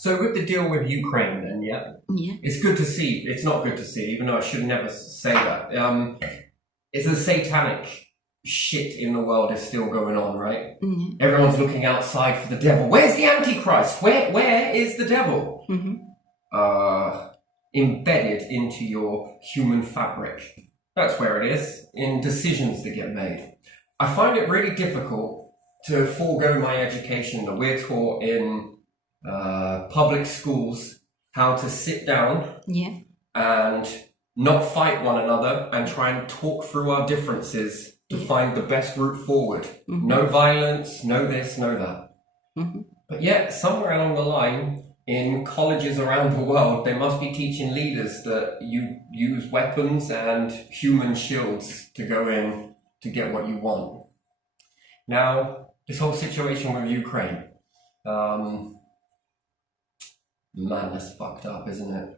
So with the deal with Ukraine then, yeah? Yeah. It's good to see. It's not good to see, even though I should never say that. It's a satanic shit in the world is still going on, right? Mm-hmm. Everyone's looking outside for the devil. Where's the Antichrist? Where is the devil? Mm-hmm. Embedded into your human fabric. That's where it is, in decisions that get made. I find it really difficult to forego my education that we're taught in public schools how to sit down and not fight one another and try and talk through our differences to find the best route forward. Mm-hmm. No violence, no this, no that. Mm-hmm. But yet, somewhere along the line, in colleges around the world, they must be teaching leaders that you use weapons and human shields to go in to get what you want. Now, this whole situation with Ukraine, man, that's fucked up, isn't it?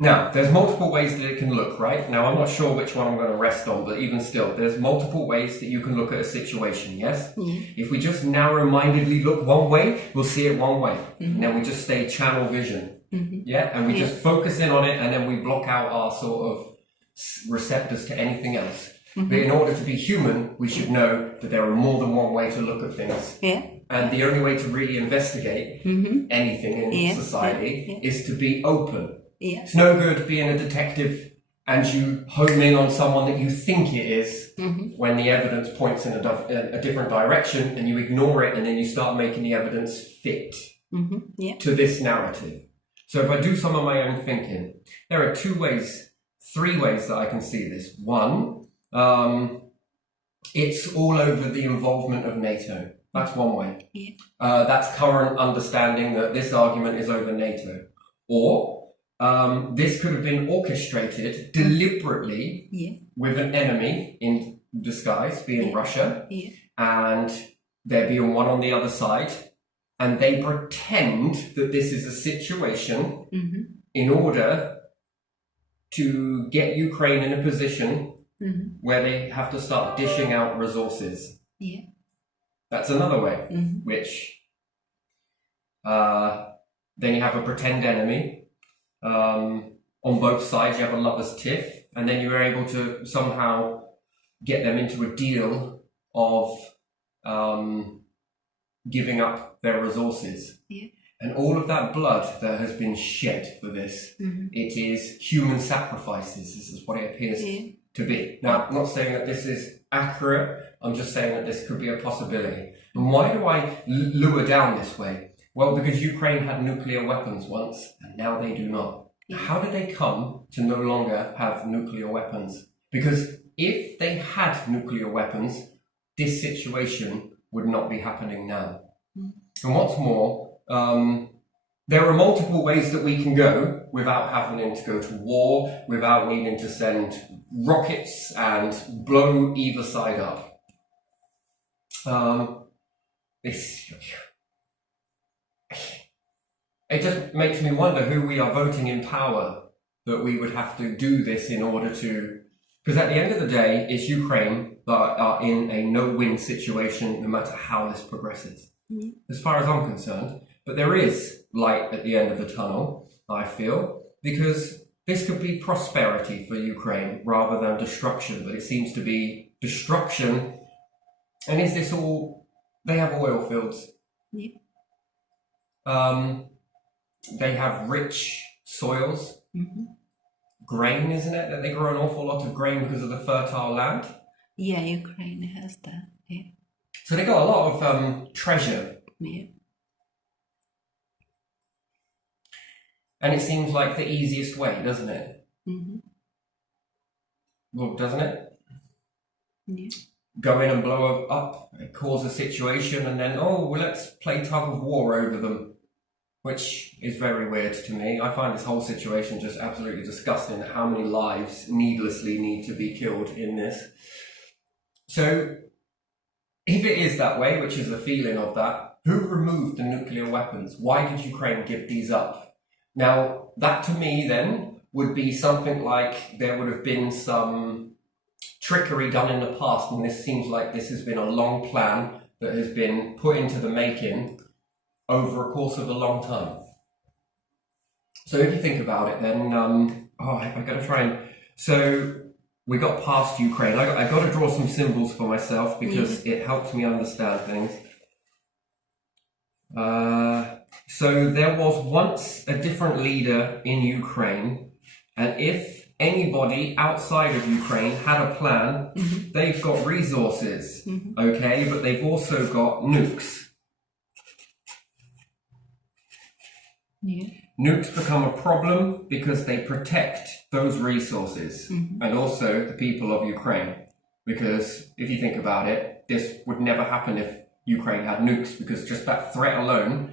Now, there's multiple ways that it can look, right? Now, I'm not sure which one I'm going to rest on, but even still, there's multiple ways that you can look at a situation, yes? If we just narrow-mindedly look one way, we'll see it one way. And then we just stay channel vision, yeah? And we just focus in on it, and then we block out our sort of receptors to anything else. But in order to be human, we should know that there are more than one way to look at things. And the only way to really investigate anything in society is to be open. It's no good being a detective and you home in on someone that you think it is when the evidence points in a different direction, and you ignore it, and then you start making the evidence fit to this narrative. So if I do some of my own thinking, there are three ways that I can see this. One, it's all over the involvement of NATO. That's one way. That's current understanding that this argument is over NATO. Or this could have been orchestrated deliberately with an enemy in disguise, being Russia, and there being one on the other side, and they pretend that this is a situation in order to get Ukraine in a position where they have to start dishing out resources. That's another way, which then you have a pretend enemy. On both sides, you have a lover's tiff, and then you're able to somehow get them into a deal of giving up their resources. And all of that blood that has been shed for this, it is human sacrifices. This is what it appears to be. Now, I'm not saying that this is accurate. I'm just saying that this could be a possibility. And why do I lure down this way? Well, because Ukraine had nuclear weapons once, and now they do not. How did they come to no longer have nuclear weapons? Because if they had nuclear weapons, this situation would not be happening now. And what's more, there are multiple ways that we can go without having to go to war, without needing to send rockets and blow either side up. It just makes me wonder who we are voting in power that we would have to do this in order to... Because at the end of the day, it's Ukraine that are in a no-win situation no matter how this progresses. As far as I'm concerned. But there is light at the end of the tunnel, I feel, because this could be prosperity for Ukraine rather than destruction. But it seems to be destruction. And is this all... They have oil fields. They have rich soils. Grain, isn't it? That they grow an awful lot of grain because of the fertile land. Ukraine has that. So they got a lot of treasure. And it seems like the easiest way, doesn't it? Well, doesn't it? Go in and blow up, cause a situation, and then, let's play tug of war over them. Which is very weird to me. I find this whole situation just absolutely disgusting, how many lives needlessly need to be killed in this. So, if it is that way, which is the feeling of that, who removed the nuclear weapons? Why did Ukraine give these up? Now, that to me then would be something like there would have been some trickery done in the past, and this seems like this has been a long plan that has been put into the making over a course of a long time. So if you think about it, then I got to try and we got past Ukraine. I got to draw some symbols for myself because it helps me understand things. So there was once a different leader in Ukraine, and if anybody outside of Ukraine had a plan, they've got resources, okay, but they've also got nukes. Yeah. Nukes become a problem because they protect those resources and also the people of Ukraine. Because if you think about it, this would never happen if Ukraine had nukes, because just that threat alone,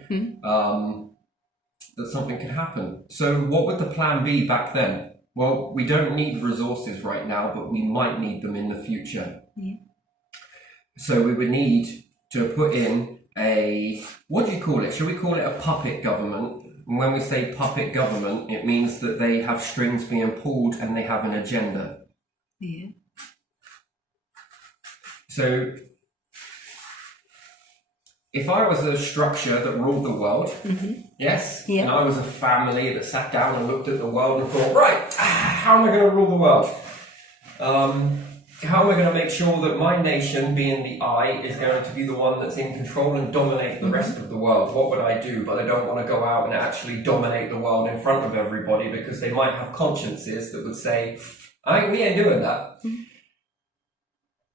that something could happen. So what would the plan be back then? Well, we don't need resources right now, but we might need them in the future. Yeah. So we would need to put in what do you call it? Should we call it a puppet government? And when we say puppet government, it means that they have strings being pulled and they have an agenda. Yeah. So if I was a structure that ruled the world, yes, Yeah. and I was a family that sat down and looked at the world and thought, right, how am I going to rule the world? How am I going to make sure that my nation, being the I, is going to be the one that's in control and dominate the rest of the world? What would I do? But I don't want to go out and actually dominate the world in front of everybody, because they might have consciences that would say, we ain't doing that.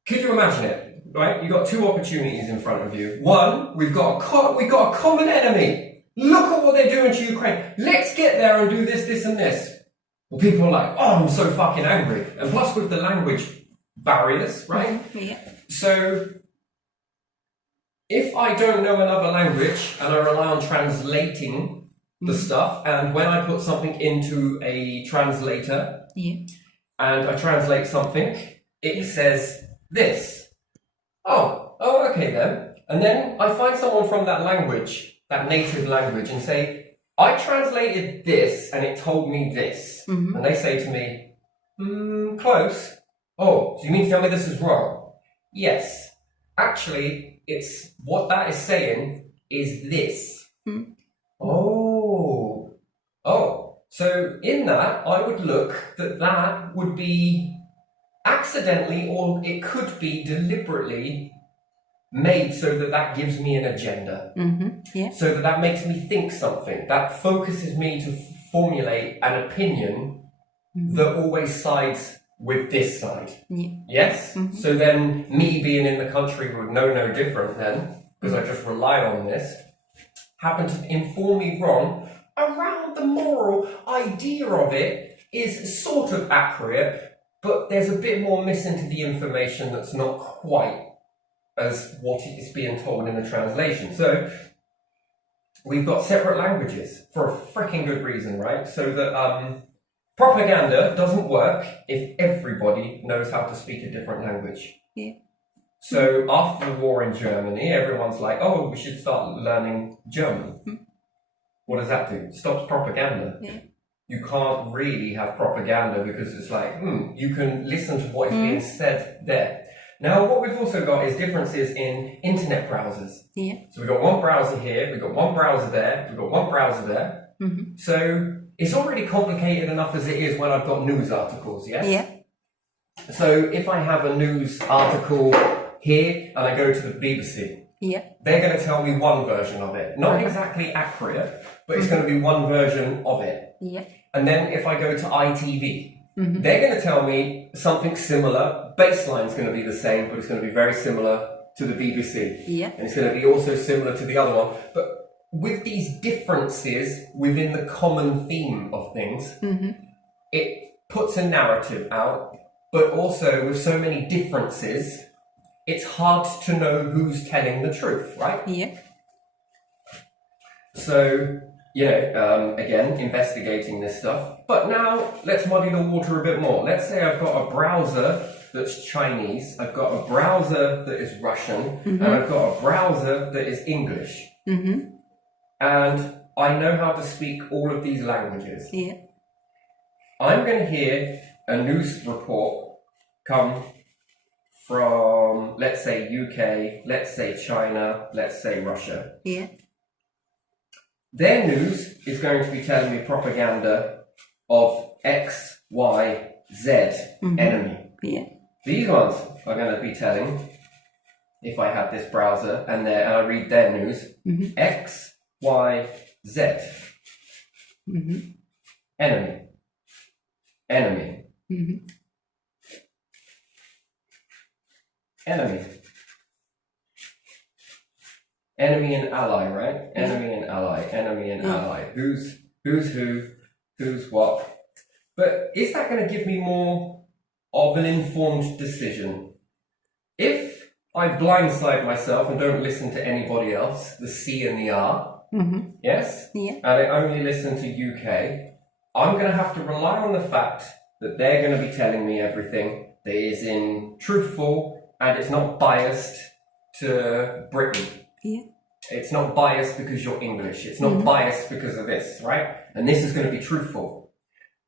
Could you imagine it? Right? You've got two opportunities in front of you. One, we've got a common enemy. Look at what they're doing to Ukraine. Let's get there and do this, and this. Well, people are like, I'm so fucking angry. And plus with the language barriers, right? Yeah. So if I don't know another language and I rely on translating the stuff, and when I put something into a translator and I translate something, it says this. Oh, okay then. And then I find someone from that language, that native language, and say, I translated this and it told me this. And they say to me, close. Oh, so you mean to tell me this is wrong? Yes. Actually, it's what that is saying is this. Oh. So in that, I would look that would be accidentally, or it could be deliberately made so that gives me an agenda. Yeah. So that makes me think something. That focuses me to formulate an opinion that always sides with this side. Yeah. Yes? So then me being in the country would know no different then, because I just rely on this, happen to inform me wrong around the moral idea of it is sort of accurate, but there's a bit more missing to the information that's not quite as what is being told in the translation. So we've got separate languages for a freaking good reason, right? So that propaganda doesn't work if everybody knows how to speak a different language. Yeah. So after the war in Germany, everyone's like, oh, we should start learning German. What does that do? It stops propaganda. Yeah. You can't really have propaganda because it's like, you can listen to what is being said there. Now, what we've also got is differences in internet browsers. Yeah. So we've got one browser here, we've got one browser there, we've got one browser there. So it's already complicated enough as it is when I've got news articles, yes? Yeah. So if I have a news article here and I go to the BBC, they're going to tell me one version of it. Not exactly accurate, but it's going to be one version of it. Yeah. And then if I go to ITV, they're going to tell me something similar. Baseline's going to be the same, but it's going to be very similar to the BBC. Yeah. And it's going to be also similar to the other one. But with these differences within the common theme of things, it puts a narrative out. But also with so many differences, it's hard to know who's telling the truth, right? Yeah. So, again, investigating this stuff. But now, let's muddy the water a bit more. Let's say I've got a browser that's Chinese, I've got a browser that is Russian, and I've got a browser that is English. And I know how to speak all of these languages. Yeah. I'm going to hear a news report come from, let's say, UK, let's say China, let's say Russia. Yeah. Their news is going to be telling me propaganda of X, Y, Z enemy. Yeah. These ones are going to be telling, if I have this browser and I read their news, X, Y, Z. Enemy. Enemy. Enemy. Enemy and ally, right? Enemy and ally. Enemy and ally. Who's who? Who's what? But is that going to give me more of an informed decision? If I blindside myself and don't listen to anybody else, the C and the R, yes? Yeah. And I only listen to UK, I'm going to have to rely on the fact that they're going to be telling me everything that is truthful and it's not biased to Britain. Yeah. It's not biased because you're English. It's not biased because of this, right? And this is going to be truthful.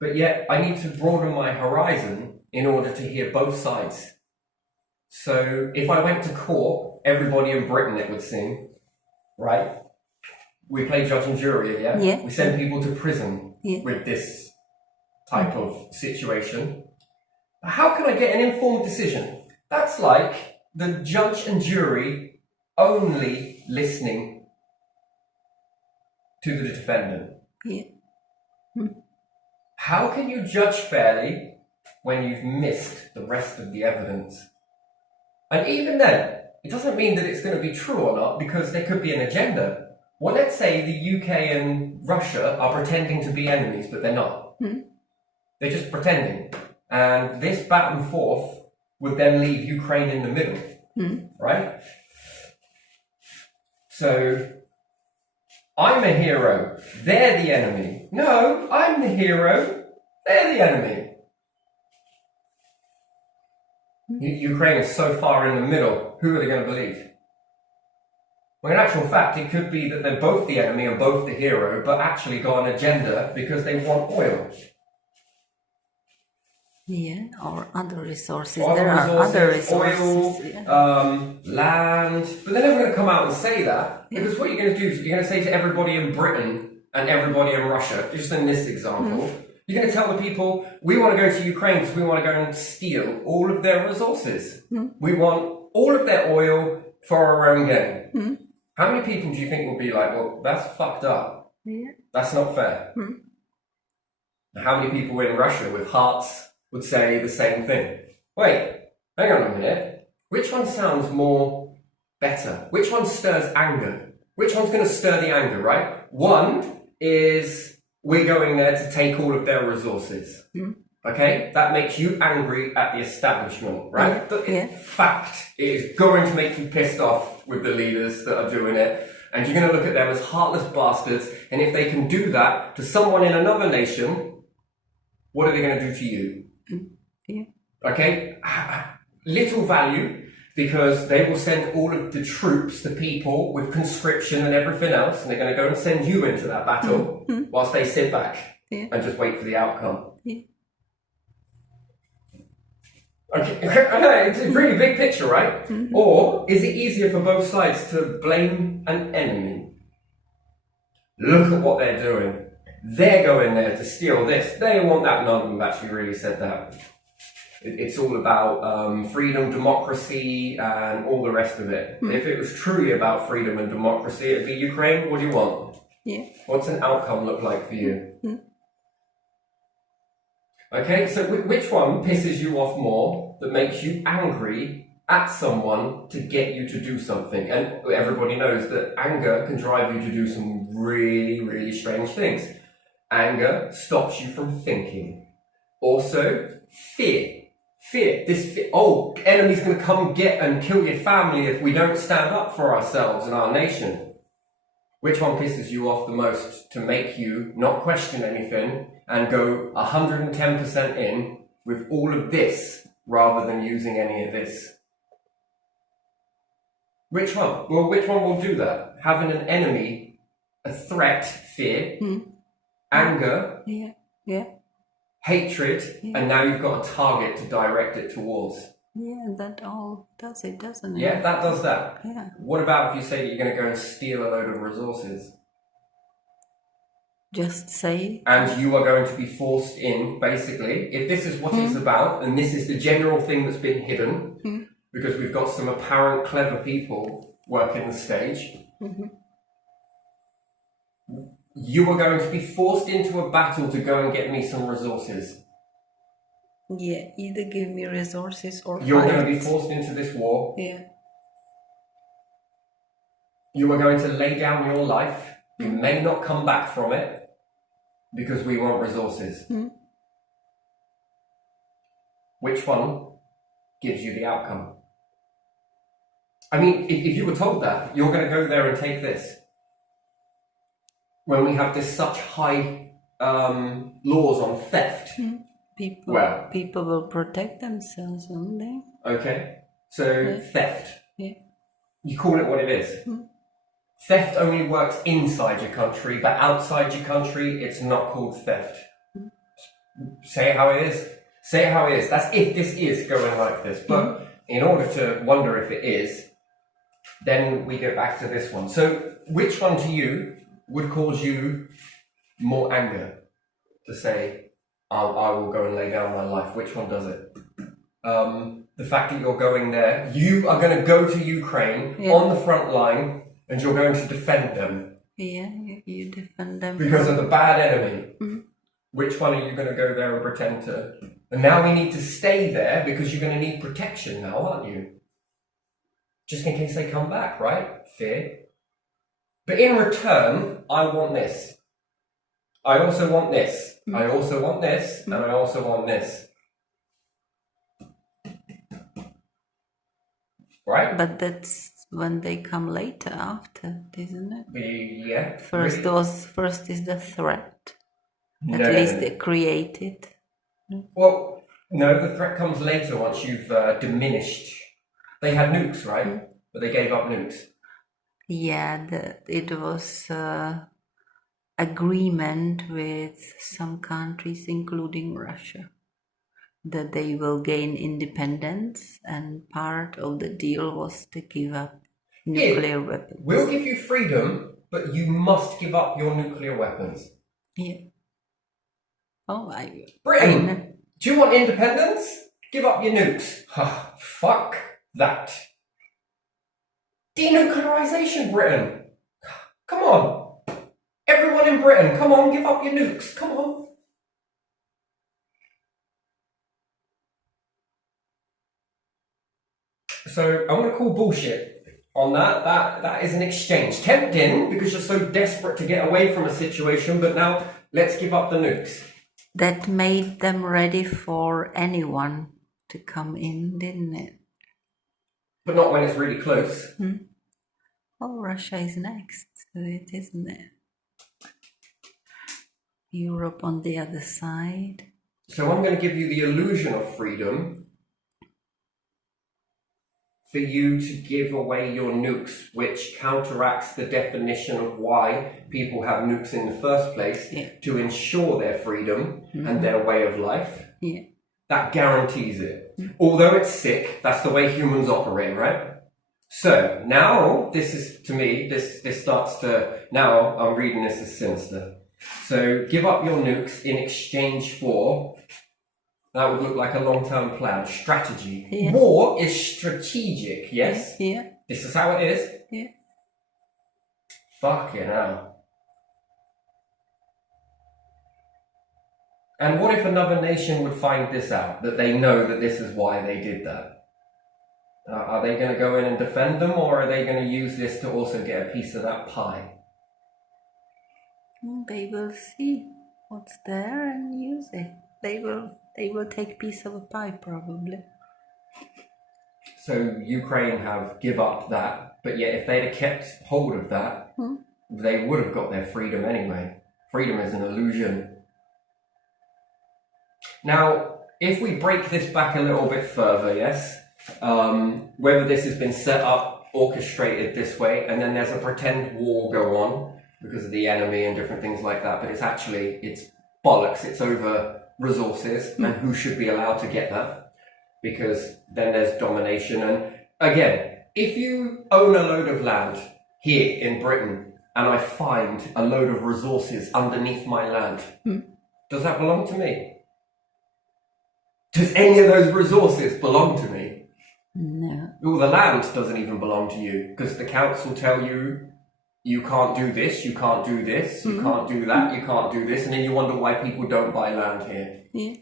But yet, I need to broaden my horizon in order to hear both sides. So, if I went to court, everybody in Britain, it would seem, right? We play judge and jury, yeah? Yeah. We send people to prison Yeah. with this type of situation. How can I get an informed decision? That's like the judge and jury only listening to the defendant. Yeah. How can you judge fairly when you've missed the rest of the evidence? And even then, it doesn't mean that it's going to be true or not, because there could be an agenda. Well, let's say the UK and Russia are pretending to be enemies, but they're not. They're just pretending. And this back and forth would then leave Ukraine in the middle, right? So, I'm a hero, they're the enemy. No, I'm the hero, they're the enemy. Ukraine is so far in the middle, who are they going to believe? Well, in actual fact, it could be that they're both the enemy and both the hero, but actually got an agenda because they want oil. Yeah, or other resources. Oil There are other resources. oil, Yeah. land, but they're never going to come out and say that, because what you're going to do is you're going to say to everybody in Britain and everybody in Russia, just in this example, you're going to tell the people, we want to go to Ukraine because we want to go and steal all of their resources. We want all of their oil for our own gain. How many people do you think will be like, well, that's fucked up. Yeah. That's not fair. How many people in Russia with hearts would say the same thing? Wait, hang on a minute. Which one sounds more better? Which one stirs anger? Which one's going to stir the anger, right? One is we're going there to take all of their resources. Okay? That makes you angry at the establishment, right? But in fact, it is going to make you pissed off with the leaders that are doing it. And you're going to look at them as heartless bastards. And if they can do that to someone in another nation, what are they going to do to you? Yeah. Okay? Little value, because they will send all of the troops, the people with conscription and everything else, and they're going to go and send you into that battle whilst they sit back and just wait for the outcome. Yeah. Okay, it's a really big picture, right? Or is it easier for both sides to blame an enemy? Look at what they're doing. They're going there to steal this. They want that. None of them actually really said that. It's all about freedom, democracy, and all the rest of it. If it was truly about freedom and democracy, it'd be Ukraine. What do you want? Yeah. What's an outcome look like for you? Okay, so which one pisses you off more, that makes you angry at someone to get you to do something? And everybody knows that anger can drive you to do some really, really strange things. Anger stops you from thinking. Also, fear. Fear. This fear. Oh, enemy's going to come get and kill your family if we don't stand up for ourselves and our nation. Which one pisses you off the most to make you not question anything and go 110% in with all of this rather than using any of this? Which one? Well, which one will do that? Having an enemy, a threat, fear, anger, hatred, and now you've got a target to direct it towards. Yeah, that all does it, doesn't it? Yeah, that does that. Yeah. What about if you say that you're going to go and steal a load of resources? Just say. And you are going to be forced in, basically, if this is what it's about, and this is the general thing that's been hidden, because we've got some apparent clever people working the stage, you are going to be forced into a battle to go and get me some resources. Yeah, either give me resources or You're fight. going to be forced into this war. Yeah. You are going to lay down your life. You may not come back from it because we want resources. Which one gives you the outcome? I mean, if you were told that, you're going to go there and take this. When we have this such high laws on theft. People will protect themselves, won't they? Okay, so theft. Yeah. You call it what it is. Theft only works inside your country, but outside your country, it's not called theft. Say it how it is. Say it how it is. That's if this is going like this. But in order to wonder if it is, then we go back to this one. So which one to you would cause you more anger to say, I will go and lay down my life? Which one does it? The fact that you're going there, you are going to go to Ukraine on the front line and you're going to defend them. Yeah, you defend them. Because of the bad enemy. Which one are you going to go there and pretend to? And now we need to stay there because you're going to need protection now, aren't you? Just in case they come back, right? Fear. But in return, I want this. I also want this. I also want this. And I also want this. Right? But that's when they come later after, isn't it? Yeah. First is the threat. At No, least no. they create it. Well, no, the threat comes later once you've diminished. They had nukes, right? But they gave up nukes. Yeah, it was agreement with some countries, including Russia, that they will gain independence, and part of the deal was to give up nuclear weapons. We'll give you freedom, but you must give up your nuclear weapons. Yeah. Oh, Britain, do you want independence? Give up your nukes. Fuck that. Denuclearization, Britain. Come on. Everyone in Britain, come on, give up your nukes. Come on. So I'm going to call bullshit on that. That is an exchange. Tempting because you're so desperate to get away from a situation, but now let's give up the nukes. That made them ready for anyone to come in, didn't it? But not when it's really close. Oh, Russia is next to it, isn't it? Europe on the other side. So I'm going to give you the illusion of freedom for you to give away your nukes, which counteracts the definition of why people have nukes in the first place, to ensure their freedom and their way of life. Yeah. That guarantees it. Although it's sick, that's the way humans operate, right? So now this is, to me, this starts to, now I'm reading this as sinister. So give up your nukes in exchange for, that would look like a long-term plan, strategy. Yeah. War is strategic, yes? Yeah. This is how it is? Yeah. Fucking hell. And what if another nation would find this out, that they know that this is why they did that? Are they going to go in and defend them, or are they going to use this to also get a piece of that pie? They will see what's there and use it. They will take piece of a pie, probably. So Ukraine have give up that, but yet if they'd have kept hold of that, they would have got their freedom anyway. Freedom is an illusion. Now, if we break this back a little bit further, yes, whether this has been set up, orchestrated this way, and then there's a pretend war go on because of the enemy and different things like that, but it's bollocks, it's over resources and who should be allowed to get that, because then there's domination. And again, if you own a load of land here in Britain and I find a load of resources underneath my land, does that belong to me? Does any of those resources belong to me? No. Well, the land doesn't even belong to you because the council tell you you can't do this, you can't do this, you can't do that, you can't do this, and then you wonder why people don't buy land here. Yeah.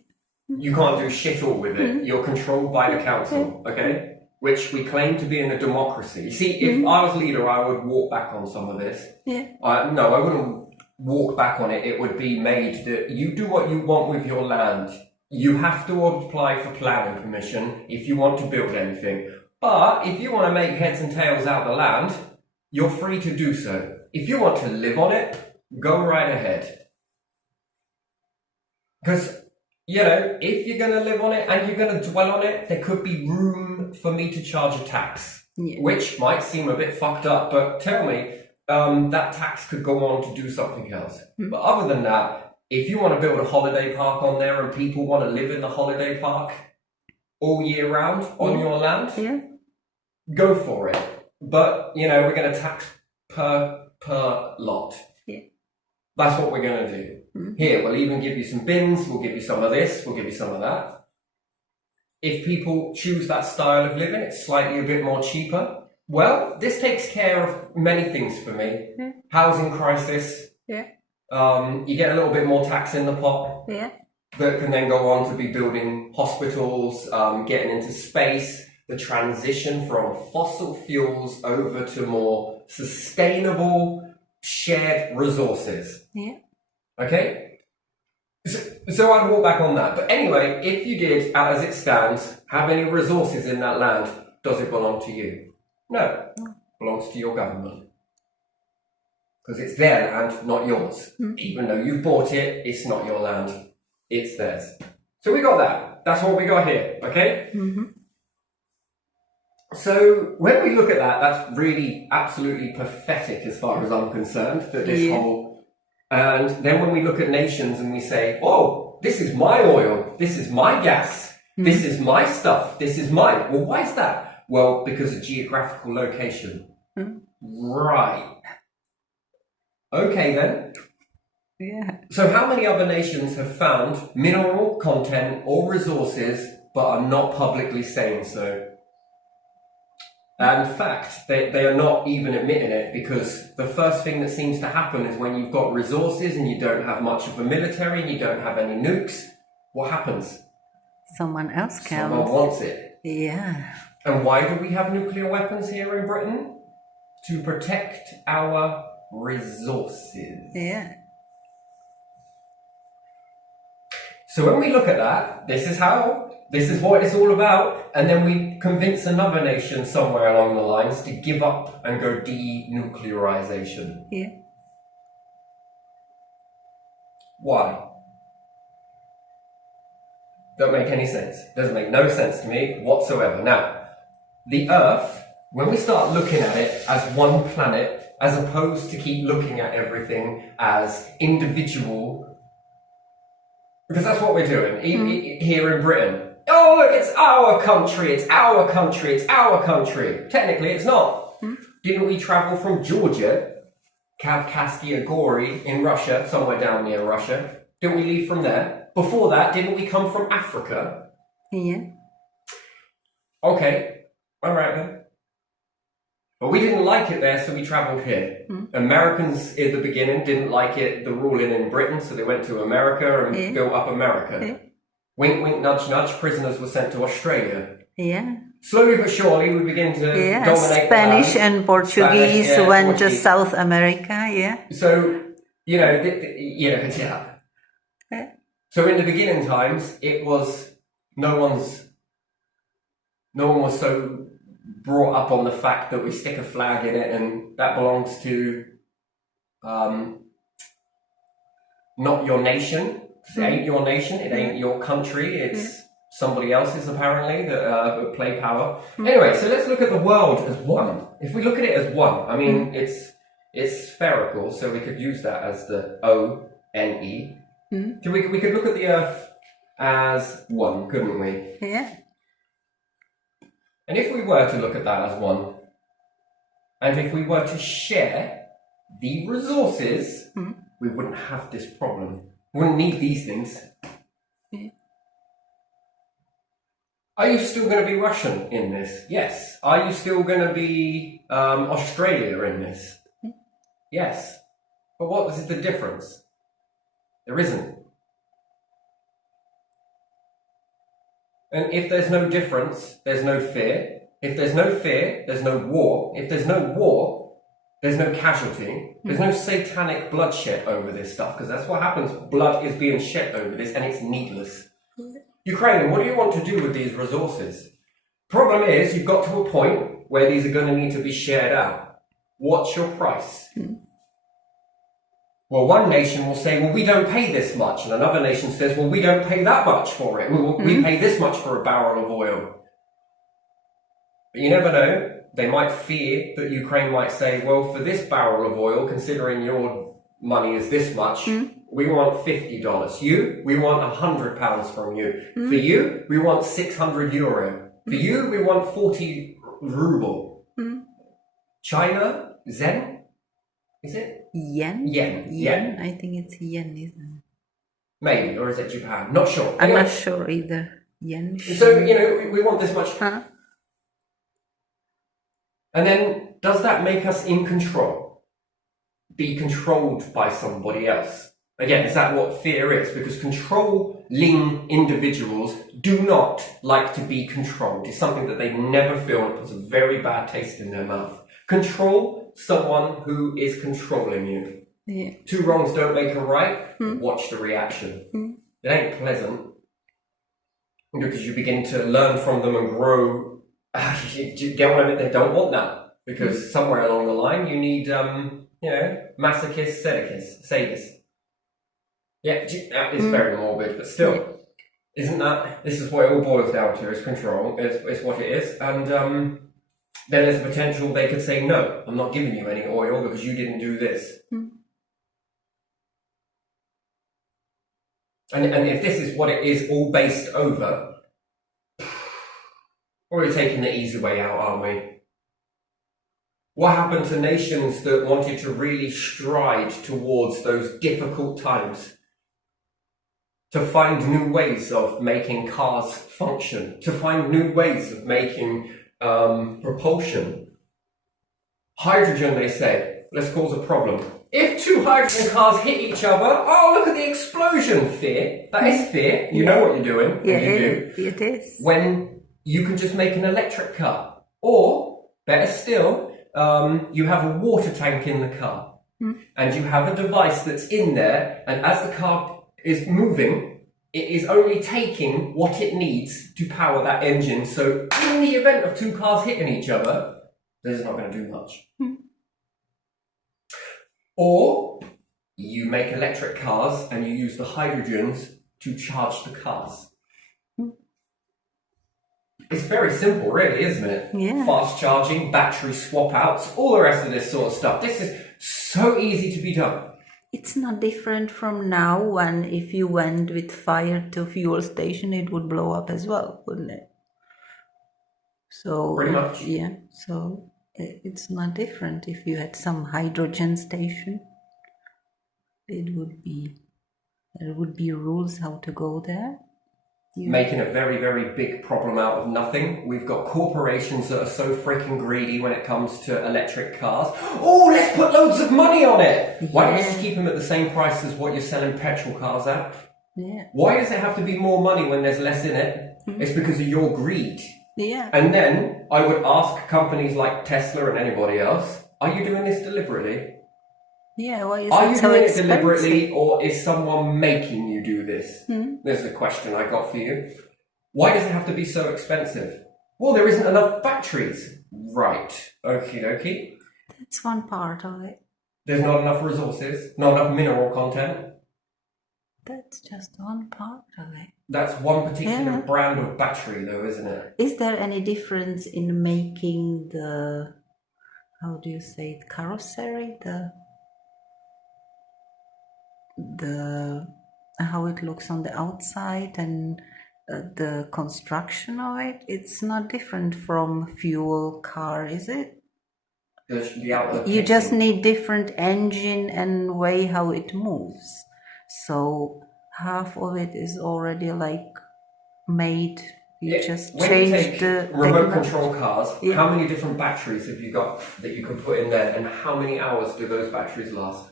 You can't do shit all with it. You're controlled by the council, okay? Which we claim to be in a democracy. You see, if I was leader, I would walk back on some of this. Yeah. No, I wouldn't walk back on it. It would be made that you do what you want with your land. You have to apply for planning permission if you want to build anything. But if you want to make heads and tails out of the land, you're free to do so. If you want to live on it, go right ahead. Because, you know, if you're going to live on it and you're going to dwell on it, there could be room for me to charge a tax, which might seem a bit fucked up, but tell me, that tax could go on to do something else. But other than that, if you want to build a holiday park on there and people want to live in the holiday park all year round on your land, go for it. But, you know, we're going to tax per lot. Yeah. That's what we're going to do. Here, we'll even give you some bins, we'll give you some of this, we'll give you some of that. If people choose that style of living, it's slightly a bit more cheaper. Well, this takes care of many things for me. Housing crisis. You get a little bit more tax in the pot. That can then go on to be building hospitals, getting into space, the transition from fossil fuels over to more sustainable shared resources. Okay? So I'd walk back on that. But anyway, if you did, as it stands, have any resources in that land, does it belong to you? No. It belongs to your government. Because it's their land, not yours. Even though you've bought it, it's not your land. It's theirs. So we got that. That's what we got here, okay? So when we look at that, that's really absolutely pathetic as far as I'm concerned, that this whole... And then when we look at nations and we say, oh, this is my oil, this is my gas, this is my stuff, this is mine. Well, why is that? Well, because of geographical location. Right. Okay then. So how many other nations have found mineral content or resources but are not publicly saying so? And in fact, they are not even admitting it, because the first thing that seems to happen is when you've got resources and you don't have much of a military and you don't have any nukes, what happens? Someone else counts. Someone wants it. Yeah. And why do we have nuclear weapons here in Britain? To protect our resources. Yeah. So when we look at that, this is what it's all about, and then we convince another nation somewhere along the lines to give up and go denuclearization. Yeah. Why? Don't make any sense. Doesn't make no sense to me whatsoever. Now, the Earth, when we start looking at it as one planet, as opposed to keep looking at everything as individual, because that's what we're doing here in Britain. Oh, look, it's our country, it's our country, it's our country. Technically, it's not. Didn't we travel from Georgia, Kavkazia Gori in Russia, somewhere down near Russia? Didn't we leave from there? Before that, didn't we come from Africa? Yeah. Okay, all right then. But we didn't like it there, so we travelled here. Americans in the beginning didn't like it, the ruling in Britain, so they went to America and built up America. Wink, wink, nudge, nudge, prisoners were sent to Australia. Yeah. Slowly but surely, we begin to dominate Spanish and Portuguese went to South America, So, yeah. So in the beginning times, it was, no one was so brought up on the fact that we stick a flag in it and that belongs to not your nation. It ain't your nation, it ain't your country, it's somebody else's apparently that play power. Anyway, so let's look at the world as one. If we look at it as one, I mean, it's spherical, so we could use that as the O-N-E. So we could look at the Earth as one, couldn't we? Yeah. And if we were to look at that as one, and if we were to share the resources, we wouldn't have this problem. We wouldn't need these things. Yeah. Are you still going to be Russian in this? Yes. Are you still going to be Australia in this? Yes. But what is the difference? There isn't. And if there's no difference, there's no fear. If there's no fear, there's no war. If there's no war, there's no casualty. There's no satanic bloodshed over this stuff, because that's what happens. Blood is being shed over this, and it's needless. Ukraine, what do you want to do with these resources? Problem is, you've got to a point where these are going to need to be shared out. What's your price? Well, one nation will say, well, we don't pay this much. And another nation says, well, we don't pay that much for it. We pay this much for a barrel of oil. But you never know. They might fear that Ukraine might say, well, for this barrel of oil, considering your money is this much, we want $50. We want £100 from you. For you, we want 600 euro. For you, we want 40 ruble. China, Zen, is it? Yen? Yen. I think it's yen, isn't it? Maybe, or is it Japan? Not sure. I'm Anyway, not sure either. Yen? so, we want this much. Huh? And then, does that make us in control? Be controlled by somebody else? Again, is that what fear is? Because controlling individuals do not like to be controlled. It's something that they never feel, and it puts a very bad taste in their mouth. Control someone who is controlling you. Yeah. Two wrongs don't make a right. Watch the reaction. It ain't pleasant, because you begin to learn from them and grow. You get what I mean? They don't want that, because somewhere along the line you need, masochist, sadist. Yeah, that is very morbid, but still, isn't that? This is what it all boils down to: is control. It's what it is, and then there's a potential they could say, no, I'm not giving you any oil because you didn't do this. And if this is what it is all based over, we're taking the easy way out, aren't we? What happened to nations that wanted to really stride towards those difficult times? To find new ways of making cars function, to find new ways of making propulsion. Hydrogen, they say, let's cause a problem. If two hydrogen cars hit each other, oh, look at the explosion, fear. That is fear. You know what you're doing. Yeah, you do. it is. When you can just make an electric car. Or, better still, you have a water tank in the car. And you have a device that's in there, and as the car is moving, it is only taking what it needs to power that engine. So in the event of two cars hitting each other, this is not going to do much. Or you make electric cars and you use the hydrogens to charge the cars. It's very simple, really, isn't it? Yeah. Fast charging, battery swap outs, all the rest of this sort of stuff. This is so easy to be done. It's not different from now, when if you went with fire to fuel station, it would blow up as well, wouldn't it? So Pretty much. Yeah. So it's not different. If you had some hydrogen station, there would be rules how to go there. Making a very, very big problem out of nothing. We've got corporations that are so freaking greedy when it comes to electric cars. Oh, let's put loads of money on it! Why don't you just keep them at the same price as what you're selling petrol cars at? Yeah. Why does it have to be more money when there's less in it? It's because of your greed. Yeah. And then I would ask companies like Tesla and anybody else, are you doing this deliberately? Yeah, why is Are it you so doing it expensive? deliberately, or is someone making you do this? There's the question I got for you. Why does it have to be so expensive? Well, there isn't enough batteries. Right. Okie dokie. That's one part of it. There's not enough resources, not enough mineral content. That's just one part of it. That's one particular Yeah. brand of battery, though, isn't it? Is there any difference in making the, how do you say it, carrossery? The how it looks on the outside and the construction of it? It's not different from fuel car, is it? the outlet. You casing. just need different engine and way how it moves. So half of it is already like made. You just when you change take the remote technology. control cars, Yeah. how many different batteries have you got that you can put in there, and how many hours do those batteries last?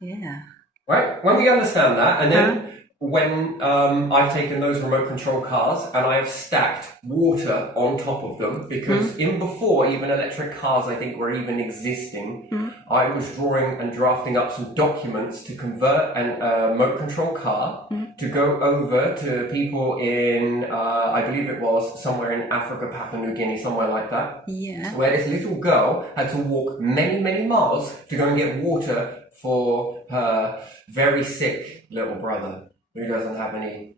Yeah. Right? When we understand that, and then when I've taken those remote control cars and I have stacked water on top of them, because in before even electric cars I think were even existing, I was drawing and drafting up some documents to convert a remote control car to go over to people in, I believe it was somewhere in Africa, Papua New Guinea, somewhere like that. Yeah. Where this little girl had to walk many, many miles to go and get water for her very sick little brother who doesn't have any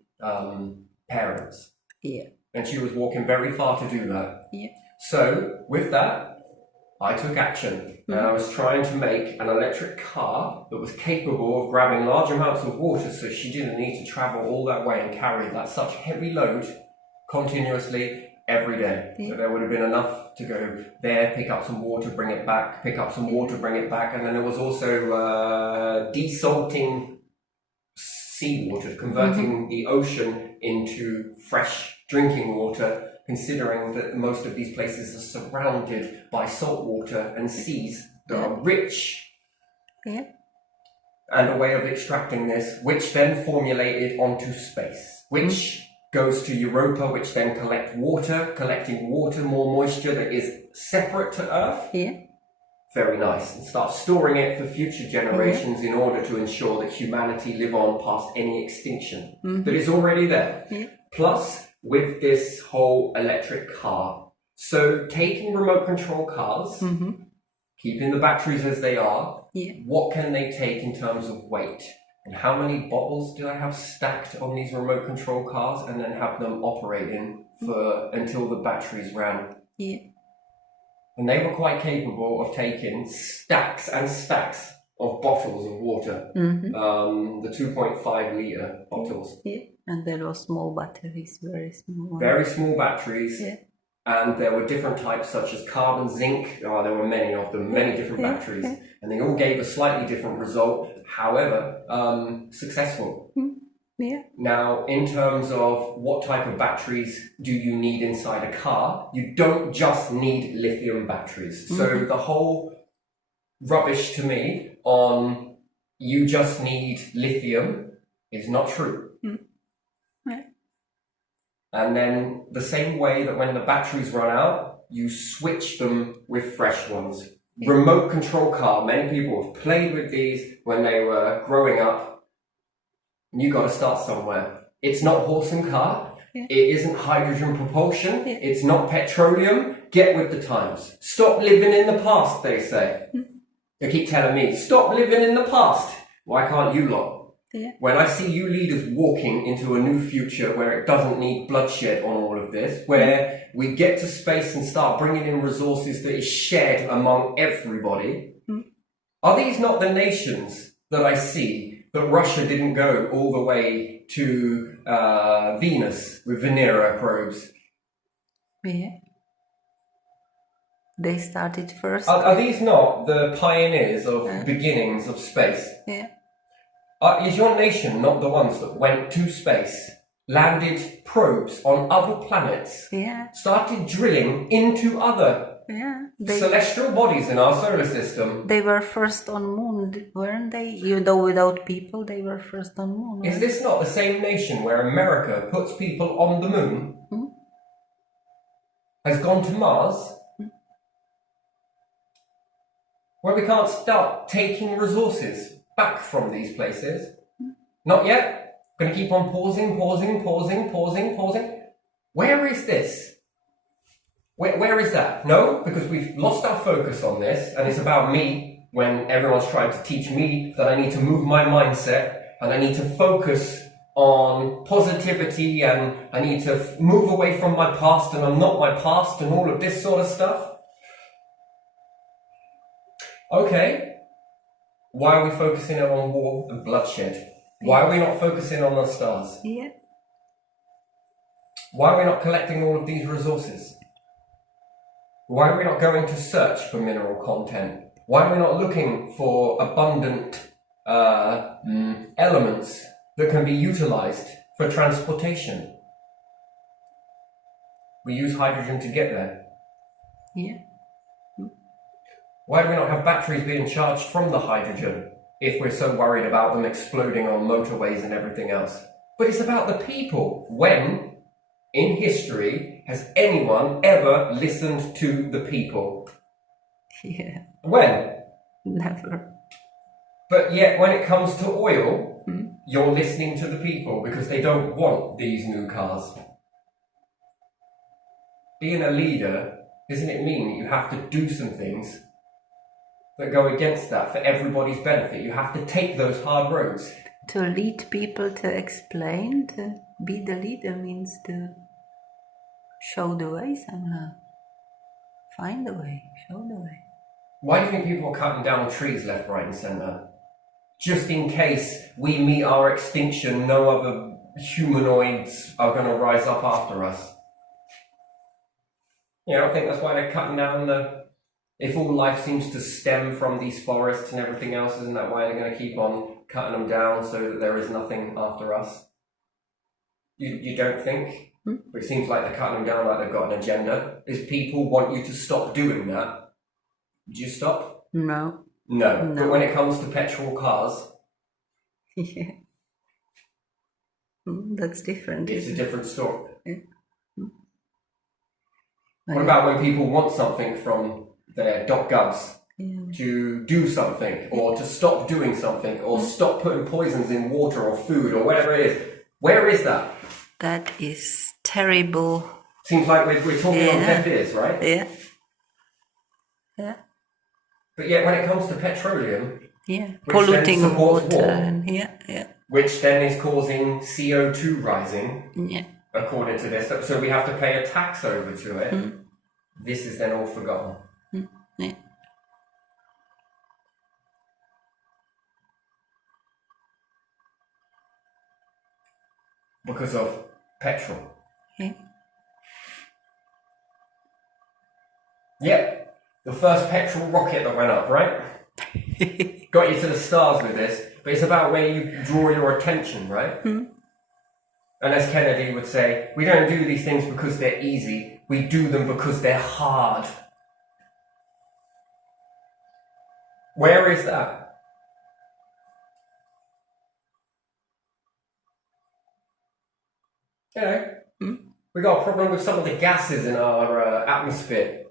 parents. Yeah. And she was walking very far to do that. Yeah. So, with that, I took action. And I was trying to make an electric car that was capable of grabbing large amounts of water so she didn't need to travel all that way and carry that such heavy load continuously every day. So there would have been enough to go there, pick up some water, bring it back, pick up some water, bring it back, and then there was also desalting seawater, converting the ocean into fresh drinking water, considering that most of these places are surrounded by salt water and seas that are rich. Yeah. And a way of extracting this, which then formulated onto space, which goes to Europa, which then collecting water, more moisture that is separate to Earth. Yeah. Very nice. And start storing it for future generations in order to ensure that humanity live on past any extinction that is already there. Yeah. Plus, with this whole electric car, so taking remote control cars, keeping the batteries as they are, what can they take in terms of weight? And how many bottles did I have stacked on these remote control cars and then have them operating for until the batteries ran? Yeah. And they were quite capable of taking stacks and stacks of bottles of water, the 2.5 litre bottles. Yeah. And there were small batteries, very small. Very small batteries. Yeah. And there were different types such as carbon, zinc. There were many of them, many different batteries. And they all gave a slightly different result, however, successful. Yeah. Now, in terms of what type of batteries do you need inside a car, you don't just need lithium batteries. So the whole rubbish to me on you just need lithium is not true. Right. And then the same way that when the batteries run out, you switch them with fresh ones. Remote control car, many people have played with these when they were growing up. You got to start somewhere. It's not horse and cart. It isn't hydrogen propulsion. It's not petroleum. Get with the times. Stop living in the past, they say. They keep telling me, stop living in the past. Why can't you lot? Yeah. When I see you leaders walking into a new future where it doesn't need bloodshed on all of this, where we get to space and start bringing in resources that is shared among everybody, are these not the nations that I see that Russia didn't go all the way to Venus with Venera probes? Yeah. They started first. Are these not the pioneers of beginnings of space? Yeah. Is your nation not the ones that went to space, landed probes on other planets, started drilling into other celestial bodies in our solar system? They were first on moon, weren't they? Even though without people, they were first on moon. Is this not the same nation where America puts people on the moon, has gone to Mars, where we can't start taking resources back from these places? Not yet. Going to keep on pausing. Where is this? Where is that? No, because we've lost our focus on this, and it's about me when everyone's trying to teach me that I need to move my mindset and I need to focus on positivity and I need to move away from my past and I'm not my past and all of this sort of stuff. Okay. Why are we focusing on war and bloodshed? Why are we not focusing on the stars? Yeah. Why are we not collecting all of these resources? Why are we not going to search for mineral content? Why are we not looking for abundant elements that can be utilized for transportation? We use hydrogen to get there. Yeah. Why do we not have batteries being charged from the hydrogen if we're so worried about them exploding on motorways and everything else? But it's about the people. When, in history, has anyone ever listened to the people? Yeah. When? Never. But yet, when it comes to oil, you're listening to the people because they don't want these new cars. Being a leader, doesn't it mean that you have to do some things that go against that for everybody's benefit? You have to take those hard roads. To lead people, to explain, to be the leader means to show the way somehow. Find the way, show the way. Why do you think people are cutting down trees left, right and centre? Just in case we meet our extinction, no other humanoids are going to rise up after us. You know, I think that's why they're cutting down if all life seems to stem from these forests and everything else, isn't that why they're going to keep on cutting them down so that there is nothing after us? You don't think? But it seems like they're cutting them down like they've got an agenda. If people want you to stop doing that, would you stop? No. No. But when it comes to petrol cars, Yeah. That's different. it's a different story. Yeah. What about when people want something from their .govs Yeah. to do something, or to stop doing something, or stop putting poisons in water or food or whatever it is? Where is that? That is terrible. Seems like we're talking on deaf ears, right? Yeah. Yeah. But yet when it comes to petroleum, Yeah. Which Polluting then supports water. war. And yeah. which then is causing CO2 rising, Yeah. according to this, so we have to pay a tax over to it. This is then all forgotten. Yeah. Because of petrol. Yeah. Yep, the first petrol rocket that went up, right? Got you to the stars with this, but it's about where you draw your attention, right? And as Kennedy would say, we don't do these things because they're easy, we do them because they're hard. Where is that? You know, we got a problem with some of the gases in our atmosphere.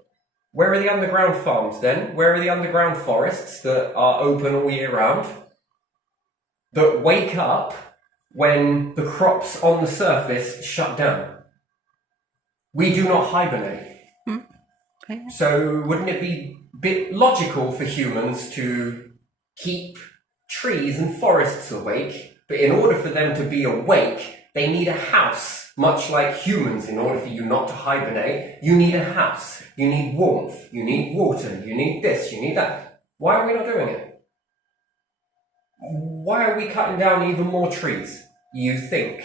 Where are the underground farms then? Where are the underground forests that are open all year round? That wake up when the crops on the surface shut down? We do not hibernate. Yeah. So wouldn't it be a bit logical for humans to keep trees and forests awake? But in order for them to be awake, they need a house. Much like humans, in order for you not to hibernate, you need a house, you need warmth, you need water, you need this, you need that. Why are we not doing it? Why are we cutting down even more trees, you think?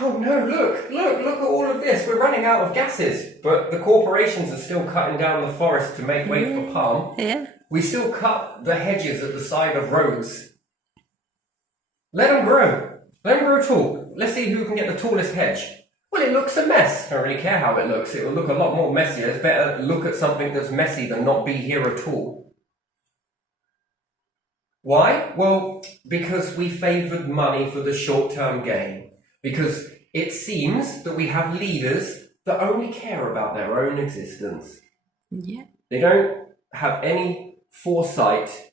Oh no, look at all of this, we're running out of gases. But the corporations are still cutting down the forest to make way for palm. Yeah. We still cut the hedges at the side of roads. Let them grow. Let them grow tall. Let's see who can get the tallest hedge. Well, it looks a mess. I don't really care how it looks. It will look a lot more messier. It's better look at something that's messy than not be here at all. Why? Well, because we favoured money for the short-term gain. Because it seems that we have leaders that only care about their own existence. Yeah. They don't have any foresight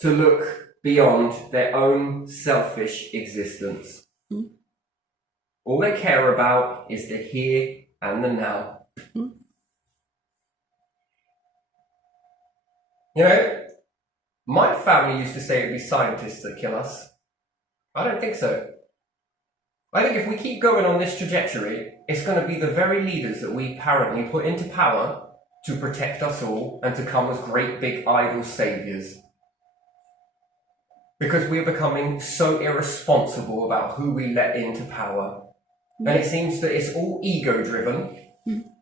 to look beyond their own selfish existence. All they care about is the here and the now. You know, my family used to say it'd be scientists that kill us. I don't think so. I think if we keep going on this trajectory, it's going to be the very leaders that we apparently put into power to protect us all and to come as great big idol saviours. Because we're becoming so irresponsible about who we let into power. And it seems that it's all ego driven.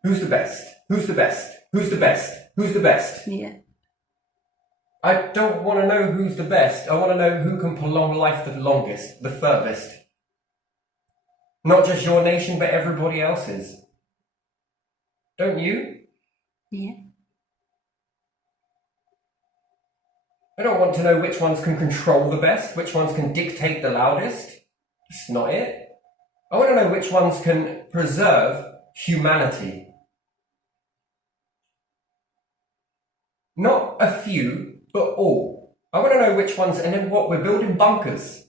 Who's the best? Who's the best? Who's the best? Who's the best? Yeah. I don't want to know who's the best. I want to know who can prolong life the longest, the furthest. Not just your nation, but everybody else's. Don't you? Yeah. I don't want to know which ones can control the best, which ones can dictate the loudest. That's not it. I want to know which ones can preserve humanity. Not a few, but all. I want to know which ones, and then what? We're building bunkers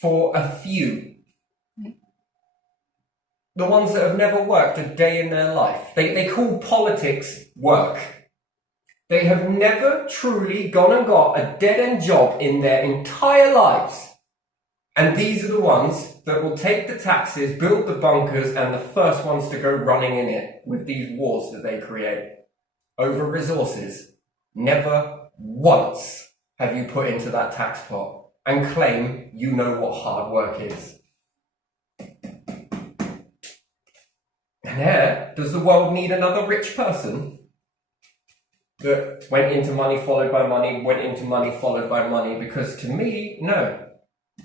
for a few. The ones that have never worked a day in their life. They call politics work. They have never truly gone and got a dead-end job in their entire lives. And these are the ones that will take the taxes, build the bunkers, and the first ones to go running in it with these wars that they create over resources. Never once have you put into that tax pot and claim you know what hard work is. And there, does the world need another rich person that went into money followed by money, went into money followed by money? Because to me, no.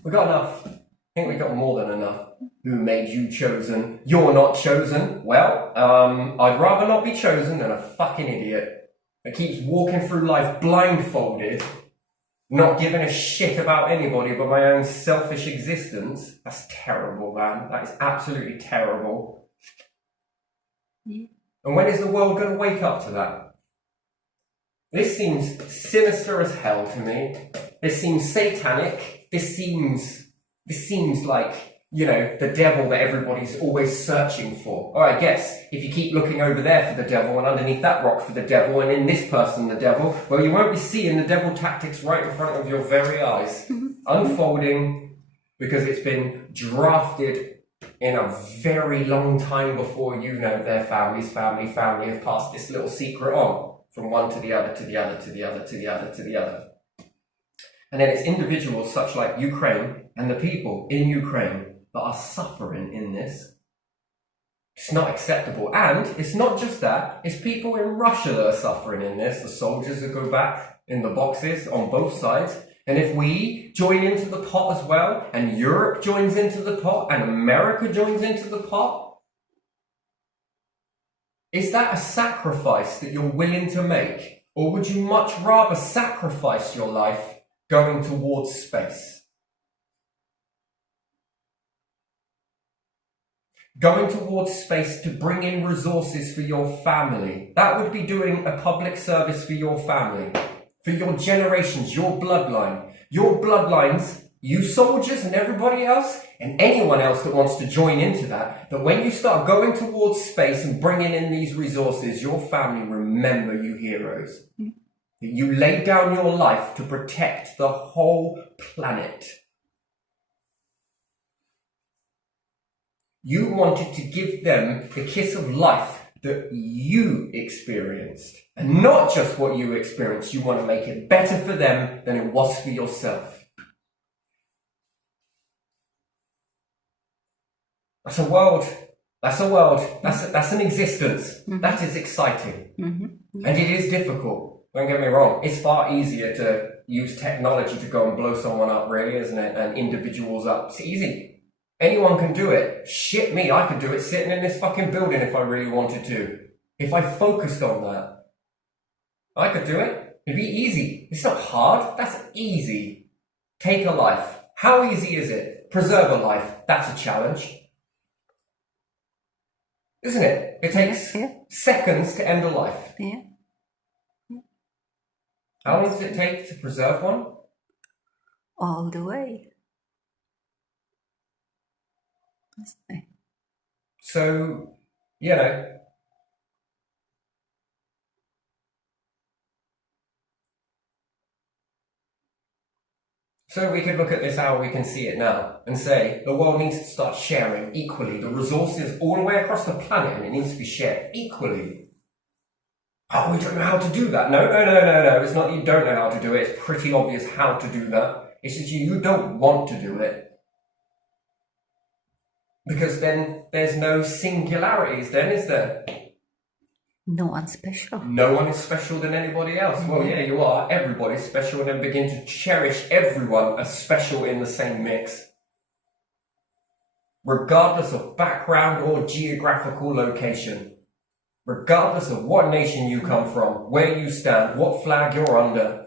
We got enough. I think we got more than enough. Who made you chosen? You're not chosen. Well, I'd rather not be chosen than a fucking idiot that keeps walking through life blindfolded, not giving a shit about anybody but my own selfish existence. That's terrible, man. That is absolutely terrible. Yeah. And when is the world going to wake up to that? This seems sinister as hell to me. This seems satanic. This seems like, you know, the devil that everybody's always searching for. Or I guess, if you keep looking over there for the devil and underneath that rock for the devil and in this person the devil, well, you won't be seeing the devil tactics right in front of your very eyes, unfolding because it's been drafted in a very long time before you know their family have passed this little secret on from one to the other, to the other, to the other, to the other, to the other. And then it's individuals such like Ukraine and the people in Ukraine that are suffering in this. It's not acceptable. And it's not just that, it's people in Russia that are suffering in this, the soldiers that go back in the boxes on both sides. And if we join into the pot as well, and Europe joins into the pot, and America joins into the pot, is that a sacrifice that you're willing to make? Or would you much rather sacrifice your life going towards space? Going towards space to bring in resources for your family. That would be doing a public service for your family, for your generations, your bloodline. Your bloodlines, you soldiers and everybody else, and anyone else that wants to join into that, that when you start going towards space and bringing in these resources, your family remember you heroes. That you laid down your life to protect the whole planet. You wanted to give them the kiss of life that you experienced. And not just what you experienced, you want to make it better for them than it was for yourself. That's a world. That's a world. That's an existence. Mm-hmm. That is exciting. Mm-hmm. And it is difficult. Don't get me wrong. It's far easier to use technology to go and blow someone up, really, isn't it? And individuals up. It's easy. Anyone can do it. Shit me, I could do it sitting in this fucking building if I really wanted to. If I focused on that. I could do it. It'd be easy. It's not hard. That's easy. Take a life. How easy is it? Preserve a life. That's a challenge. Isn't it? It takes seconds to end a life. Yeah. How long does it take to preserve one? All the way. So, you know, so we could look at this how we can see it now and say the world needs to start sharing equally the resources all the way across the planet, and it needs to be shared equally. Oh, we don't know how to do that. No. It's not that you don't know how to do it. It's pretty obvious how to do that. It's just you don't want to do it. Because then there's no singularities then, is there? No one's special. No one is special than anybody else. Well, yeah, you are. Everybody's special, and then begin to cherish everyone as special in the same mix. Regardless of background or geographical location. Regardless of what nation you come from, where you stand, what flag you're under.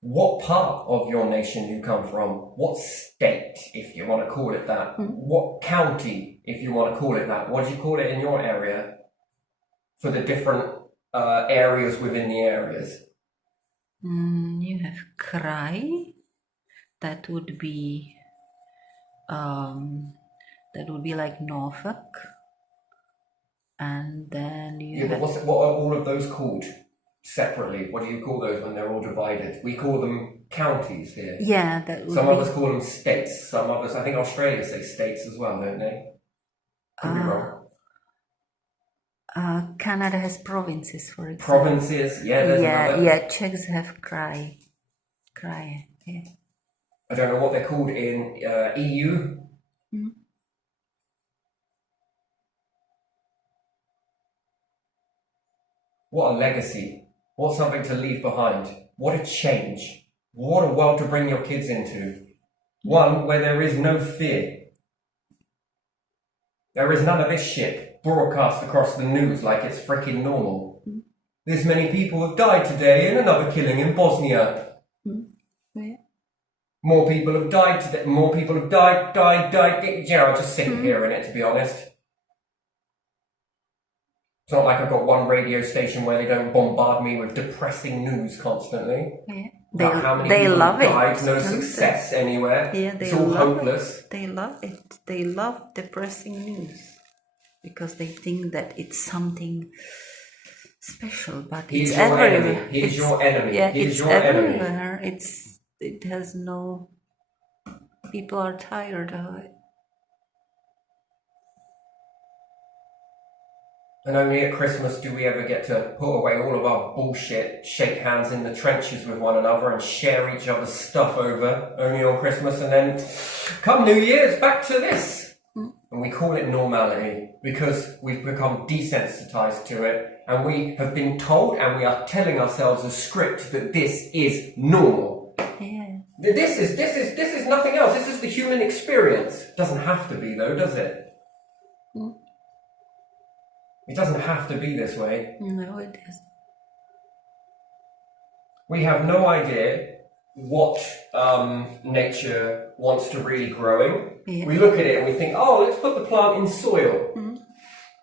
What part of your nation you come from, what state, if you want to call it that, what county, if you want to call it that, what do you call it in your area for the different areas within the areas? You have kraj, that would be like Norfolk, and then you have... But what are all of those called? Separately, what do you call those when they're all divided? We call them counties here. Yeah, that would Some of us call them states. Some of us, I think Australia say states as well, don't they? Could be wrong. Canada has provinces, for example. Provinces, yeah. There's another. Yeah. Czechs have kraj. Yeah. I don't know what they're called in EU. What a legacy. What something to leave behind. What a change. What a world to bring your kids into. One where there is no fear. There is none of this shit broadcast across the news like it's freaking normal. This many people have died today in another killing in Bosnia. Yeah. More people have died today. More people have died. Yeah, I'm just sick of hearing it, to be honest. It's not like I've got one radio station where they don't bombard me with depressing news constantly. Yeah. How many they people love died, it. no success anywhere. Yeah, it's all hopeless. They love it. They love depressing news because they think that it's something special, but He's it's your everywhere. enemy. He's your enemy. Yeah, He's it's your everywhere. enemy. It has no... People are tired of it. And only at Christmas do we ever get to put away all of our bullshit, shake hands in the trenches with one another and share each other's stuff over, only on Christmas, and then come New Year, it's back to this. And we call it normality because we've become desensitized to it, and we have been told and we are telling ourselves a script that this is normal. Yeah. This is nothing else. This is the human experience. Doesn't have to be though, does it? It doesn't have to be this way. No, it isn't. We have no idea what nature wants to really growing. Yeah. We look at it and we think, oh, let's put the plant in soil.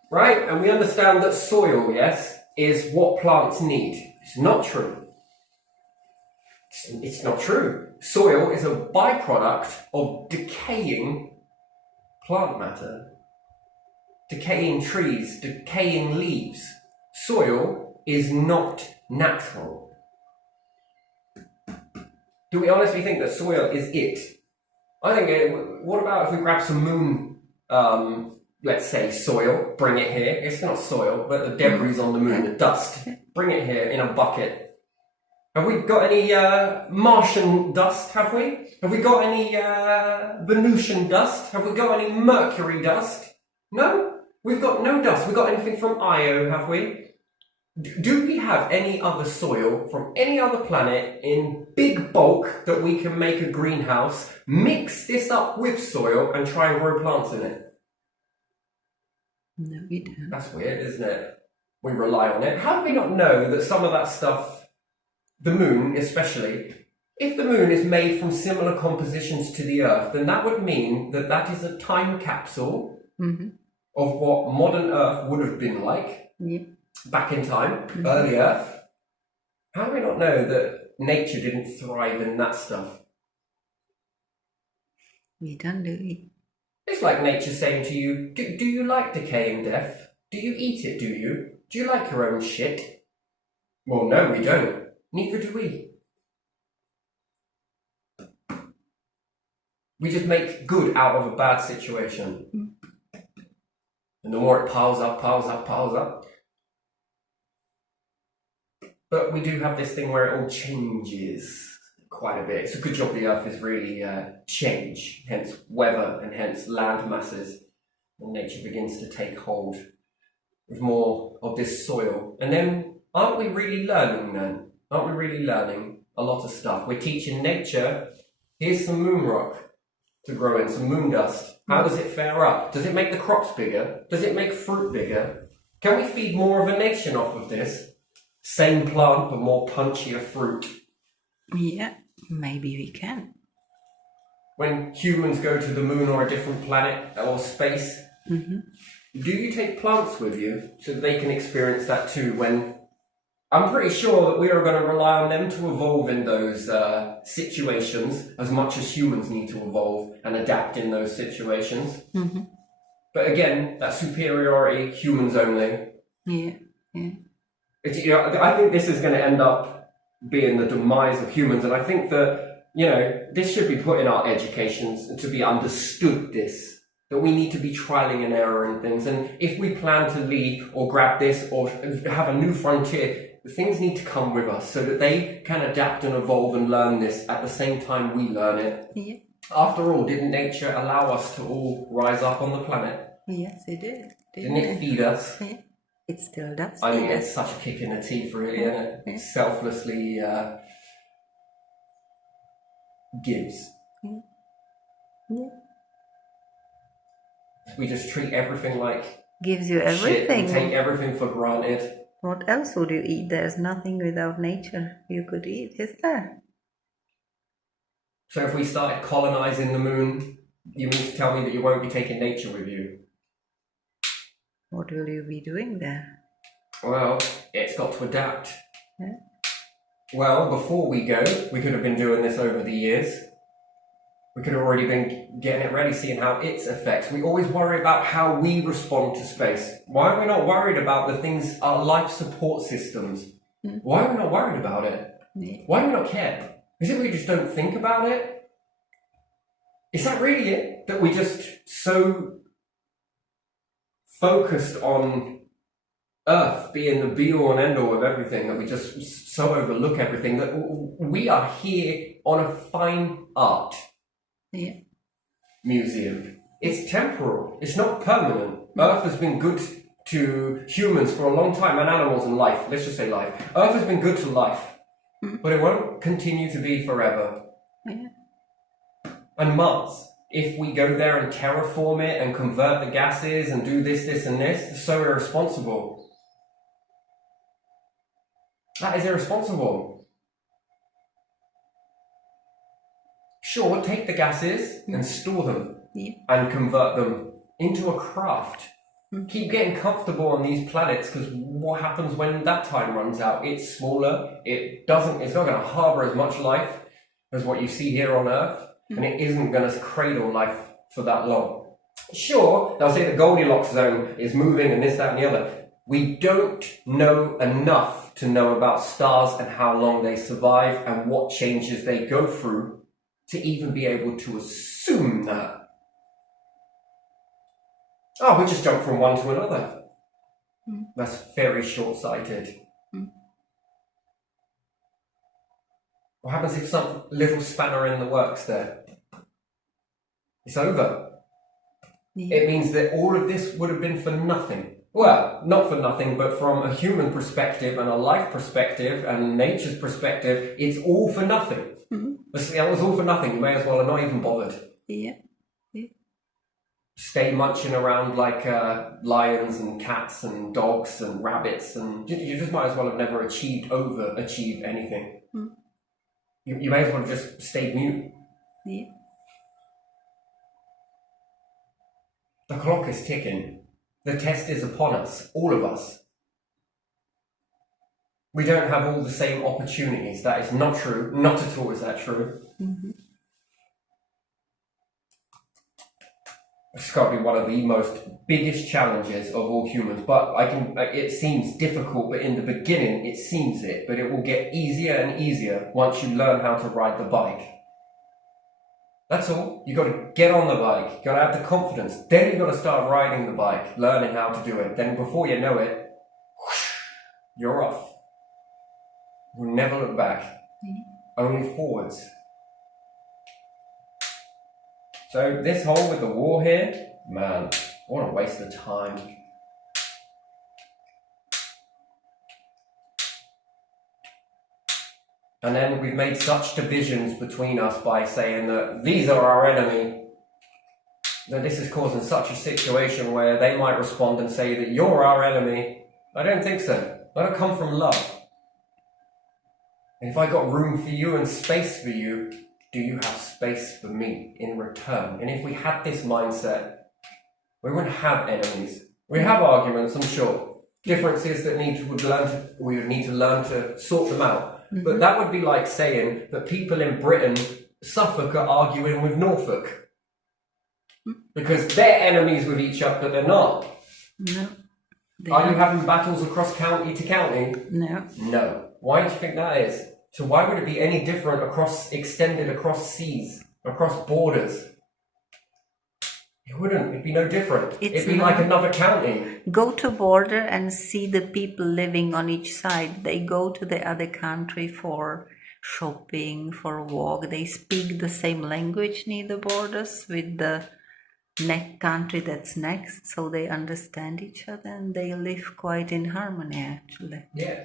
Right? And we understand that soil, yes, is what plants need. It's not true. It's not true. Soil is a byproduct of decaying plant matter. Decaying trees, decaying leaves. Soil is not natural. Do we honestly think that soil is it? I think, what about if we grab some moon, let's say soil, bring it here. It's not soil, but the debris on the moon, the dust. Bring it here in a bucket. Have we got any Martian dust, have we? Have we got any Venusian dust? Have we got any Mercury dust? No? We've got no dust. We've got anything from Io, have we? Do we have any other soil from any other planet in big bulk that we can make a greenhouse, mix this up with soil and try and grow plants in it? No, we don't. That's weird, isn't it? We rely on it. How do we not know that some of that stuff, the moon especially, if the moon is made from similar compositions to the Earth, then that would mean that that is a time capsule of what modern Earth would have been like back in time, early Earth. How do we not know that nature didn't thrive in that stuff? We don't do it. It's like nature saying to you, do you like decay and death? Do you eat it, do you? Do you like your own shit? Well, no, we don't. Neither do we. We just make good out of a bad situation. And the more it piles up. But we do have this thing where it all changes quite a bit. It's a good job the Earth is really change, hence weather and hence land masses. And nature begins to take hold with more of this soil. And then, aren't we really learning then? Aren't we really learning a lot of stuff? We're teaching nature, here's some moon rock to grow in, some moon dust. How does it fare up? Does it make the crops bigger? Does it make fruit bigger? Can we feed more of a nation off of this? Same plant, but more punchier fruit. Yeah, maybe we can. When humans go to the moon or a different planet or space, do you take plants with you so that they can experience that too? When I'm pretty sure that we are going to rely on them to evolve in those situations as much as humans need to evolve and adapt in those situations. But again, that superiority, humans only. Yeah, yeah. It's, you know, I think this is going to end up being the demise of humans, and I think that, you know, this should be put in our educations to be understood this, that we need to be trialing and error and things, and if we plan to leave or grab this or have a new frontier, things need to come with us so that they can adapt and evolve and learn this at the same time we learn it. Yeah. After all, didn't nature allow us to all rise up on the planet? Yes, it did. Didn't it feed us? Yeah. It still does. I mean, it's such a kick in the teeth, really, isn't it? Yeah. Selflessly gives. Yeah. We just treat everything like Gives you shit everything. and take everything for granted. What else would you eat? There's nothing without nature you could eat, is there? So if we started colonizing the moon, you mean to tell me that you won't be taking nature with you? What will you be doing there? Well, it's got to adapt. Yeah. Well, before we go, we could have been doing this over the years. We could have already been getting it ready, seeing how its affects. We always worry about how we respond to space. Why are we not worried about the things, our life support systems? Why are we not worried about it? Yeah. Why do we not care? Is it we just don't think about it? Is that really it? That we just so focused on Earth being the be-all and end-all of everything that we just so overlook everything, that we are here on a fine art Yeah. museum. It's temporal. It's not permanent. Earth has been good to humans for a long time, and animals and life. Let's just say life. Earth has been good to life, but it won't continue to be forever. Yeah. And Mars, if we go there and terraform it and convert the gases and do this, this, and this, it's so irresponsible. That is irresponsible. Sure, take the gases and store them and convert them into a craft. Keep getting comfortable on these planets, because what happens when that time runs out? It's smaller, it's not going to harbour as much life as what you see here on Earth, and it isn't going to cradle life for that long. Sure, they'll say the Goldilocks zone is moving and this, that, and the other. We don't know enough to know about stars and how long they survive and what changes they go through to even be able to assume that. Oh, we just jump from one to another. That's very short-sighted. What happens if some little spanner in the works there? It's over. Yeah. It means that all of this would have been for nothing. Well, not for nothing, but from a human perspective and a life perspective and nature's perspective, it's all for nothing. It was all for nothing. You may as well have not even bothered. Yeah. Stay munching around like lions and cats and dogs and rabbits, and you just might as well have never overachieved anything. You may as well have just stayed mute. Yeah. The clock is ticking. The test is upon us, all of us. We don't have all the same opportunities. That is not true. Not at all is that true. It's got to be one of the most biggest challenges of all humans. But it seems difficult, but in the beginning it seems it. But it will get easier and easier once you learn how to ride the bike. That's all. You got to get on the bike. You got to have the confidence. Then you got to start riding the bike, learning how to do it. Then before you know it, whoosh, you're off. You'll never look back. only forwards. So this whole with the war here, man, what a waste of time. And then we've made such divisions between us by saying that these are our enemy, that this is causing such a situation where they might respond and say that you're our enemy. I don't think so. I don't come from love. And if I got room for you and space for you, do you have space for me in return? And if we had this mindset, we wouldn't have enemies. We have arguments, I'm sure. Differences that we would need to learn to sort them out. Mm-hmm. But that would be like saying that people in Britain, Suffolk, are arguing with Norfolk. Because they're enemies with each other, but they're not. No. Are you having battles across county to county? No. No. Why do you think that is? So why would it be any different extended across seas, across borders? It wouldn't. It'd be no different. It'd be like another county. Go to border and see the people living on each side. They go to the other country for shopping, for walk. They speak the same language near the borders with the country that's next, so they understand each other and they live quite in harmony, actually. Yeah.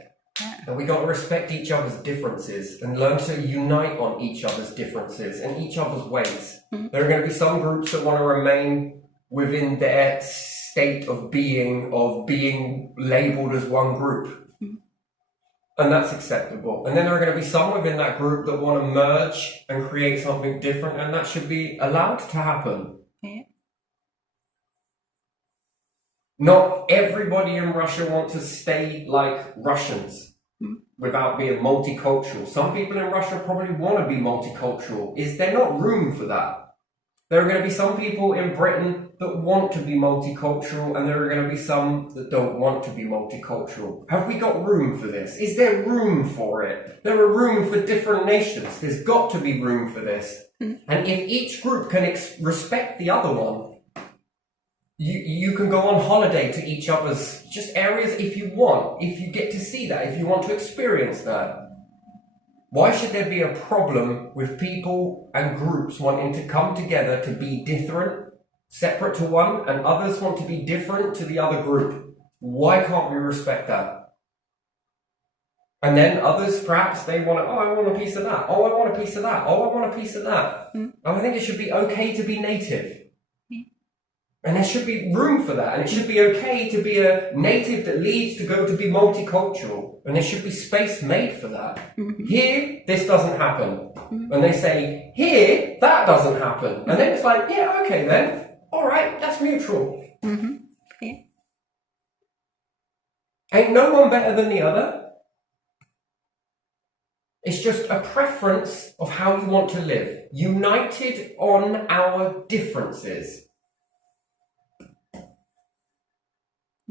And we got to respect each other's differences and learn to unite on each other's differences and each other's ways. Mm-hmm. There are going to be some groups that want to remain within their state of being labeled as one group. Mm-hmm. And that's acceptable. And then there are going to be some within that group that want to merge and create something different, and that should be allowed to happen. Yeah. Not everybody in Russia wants to stay like Russians without being multicultural. Some people in Russia probably want to be multicultural. Is there not room for that? There are going to be some people in Britain that want to be multicultural, and there are going to be some that don't want to be multicultural. Have we got room for this? Is there room for it? There are room for different nations. There's got to be room for this. And if each group can respect the other one, you can go on holiday to each other's just areas if you want, if you get to see that, if you want to experience that. Why should there be a problem with people and groups wanting to come together to be different, separate to one, and others want to be different to the other group? Why can't we respect that? And then others, perhaps they want to, oh, I want a piece of that. Oh, I want a piece of that. Oh, I want a piece of that. And I think it should be okay to be native. And there should be room for that. And it should be okay to be a native that leaves to go to be multicultural. And there should be space made for that. Mm-hmm. Here, this doesn't happen. Mm-hmm. And they say, here, that doesn't happen. Mm-hmm. And then it's like, yeah, okay then. All right, that's mutual. Mm-hmm. Yeah. Ain't no one better than the other. It's just a preference of how you want to live. United on our differences.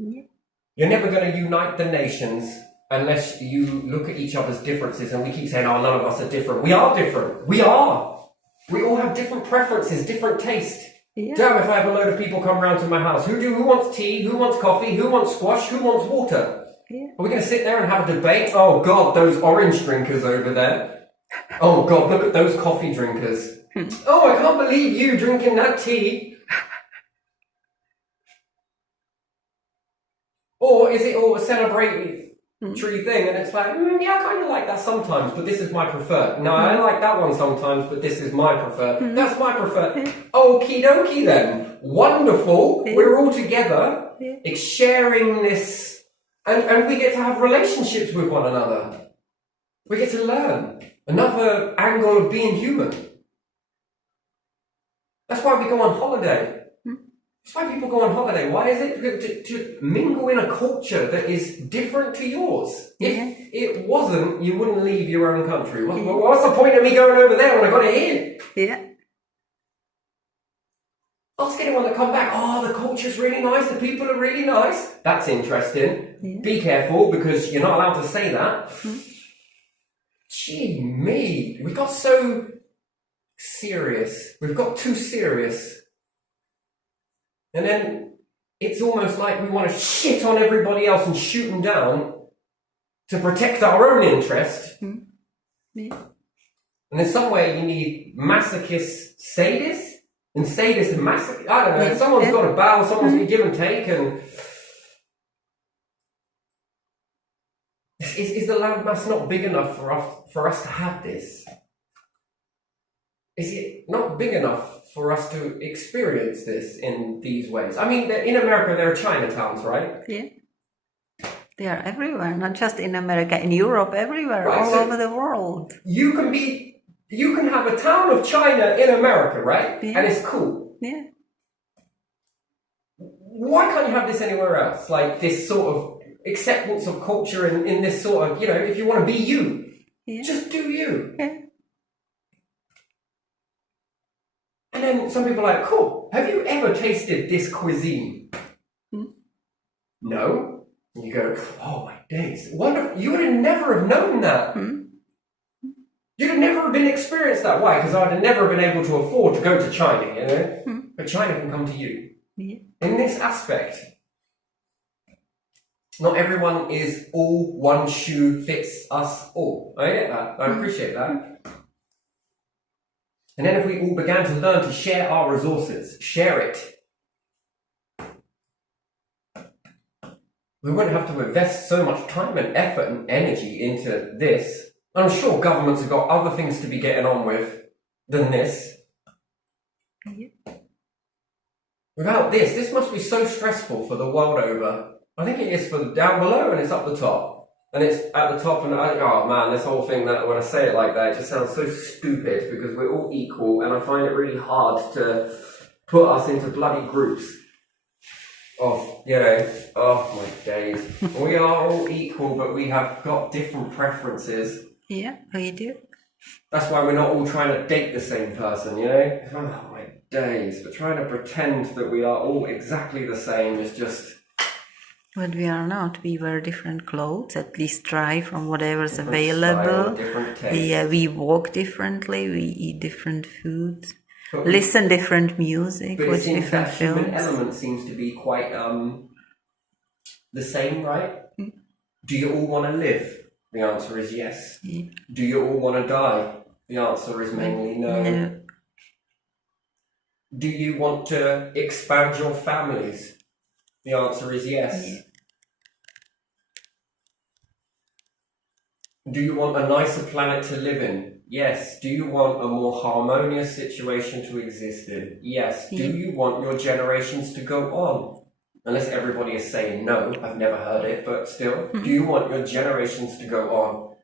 Yeah. You're never going to unite the nations unless you look at each other's differences, and we keep saying, oh, none of us are different. We are different. We are. We all have different preferences, different taste. Yeah. Damn if I have a load of people come round to my house. Who wants tea? Who wants coffee? Who wants squash? Who wants water? Yeah. Are we going to sit there and have a debate? Oh, God, those orange drinkers over there. Oh, God, look at those coffee drinkers. Oh, I can't believe you drinking that tea. Or is it all a celebratory thing, and it's like, yeah, I kind of like that sometimes, but this is my preferred. No, I like that one sometimes, but this is my preferred. That's my preferred. Okie dokie then. Wonderful. We're all together, sharing this, and we get to have relationships with one another. We get to learn another angle of being human. That's why we go on holiday. That's why people go on holiday. Why is it? To mingle in a culture that is different to yours. If it wasn't, you wouldn't leave your own country. What's the point of me going over there when I got it here? Yeah. Ask anyone to come back. Oh, the culture's really nice. The people are really nice. That's interesting. Yeah. Be careful, because you're not allowed to say that. Gee me. We got so serious. We've got too serious. And then it's almost like we want to shit on everybody else and shoot them down to protect our own interest. Yeah. And in some way, you need masochist sadists, and sadists and masochists. I don't know. Someone's got to bow, someone's got to give and take, and is the landmass not big enough for us to have this? Is it not big enough for us to experience this in these ways? I mean, in America, there are Chinatowns, right? Yeah. They are everywhere, not just in America, in Europe, everywhere, Right, all so over the world. You can have a town of China in America, right? Yeah. And it's cool. Yeah. Why can't you have this anywhere else? Like this sort of acceptance of culture in this sort of, if you want to be you, just do you. Yeah. And then some people are like, cool, have you ever tasted this cuisine? No. And you go, oh my days, wonderful. You would have never have known that. You'd have never been experienced that. Why? Because I'd have never been able to afford to go to China, But China can come to you. Yeah. In this aspect, not everyone is all one shoe fits us all. I get that. I appreciate that. And then if we all began to learn to share our resources, share it, we wouldn't have to invest so much time and effort and energy into this. I'm sure governments have got other things to be getting on with than this. Yeah. Without this must be so stressful for the world over. I think it is for the down below and it's up the top. And it's at the top and, oh man, this whole thing that when I say it like that, it just sounds so stupid because we're all equal and I find it really hard to put us into bloody groups of, oh my days. We are all equal, but we have got different preferences. Yeah, we do. That's why we're not all trying to date the same person, Oh my days. But trying to pretend that we are all exactly the same is just... But we are not. We wear different clothes, at least try from whatever's different available. Style, different taste. Yeah, we walk differently, we eat different foods, listen different music, but watch it seems different that films. human element seems to be quite the same, right? Do you all want to live? The answer is yes. Yeah. Do you all want to die? The answer is mainly no. No. Do you want to expand your families? The answer is yes. Yeah. Do you want a nicer planet to live in? Yes. Do you want a more harmonious situation to exist in? Yes. Yeah. Do you want your generations to go on? Unless everybody is saying no, I've never heard it, but still. Do you want your generations to go on?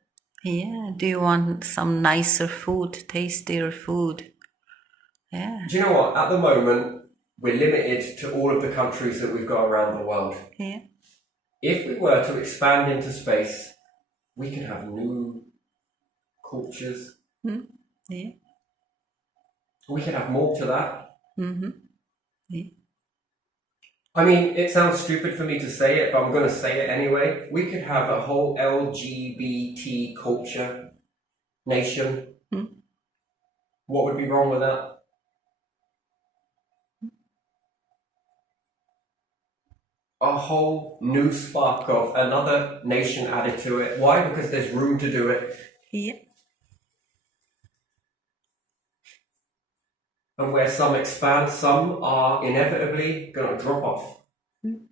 Yeah. Do you want some nicer food, tastier food? Yeah. Do you know what? At the moment, we're limited to all of the countries that we've got around the world. Yeah. If we were to expand into space, we could have new cultures. Yeah. We could have more to that. Yeah. I mean, it sounds stupid for me to say it, but I'm going to say it anyway. We could have a whole LGBT culture nation. What would be wrong with that? A whole new spark of another nation added to it. Why? Because there's room to do it. Yeah. And where some expand, some are inevitably going to drop off. And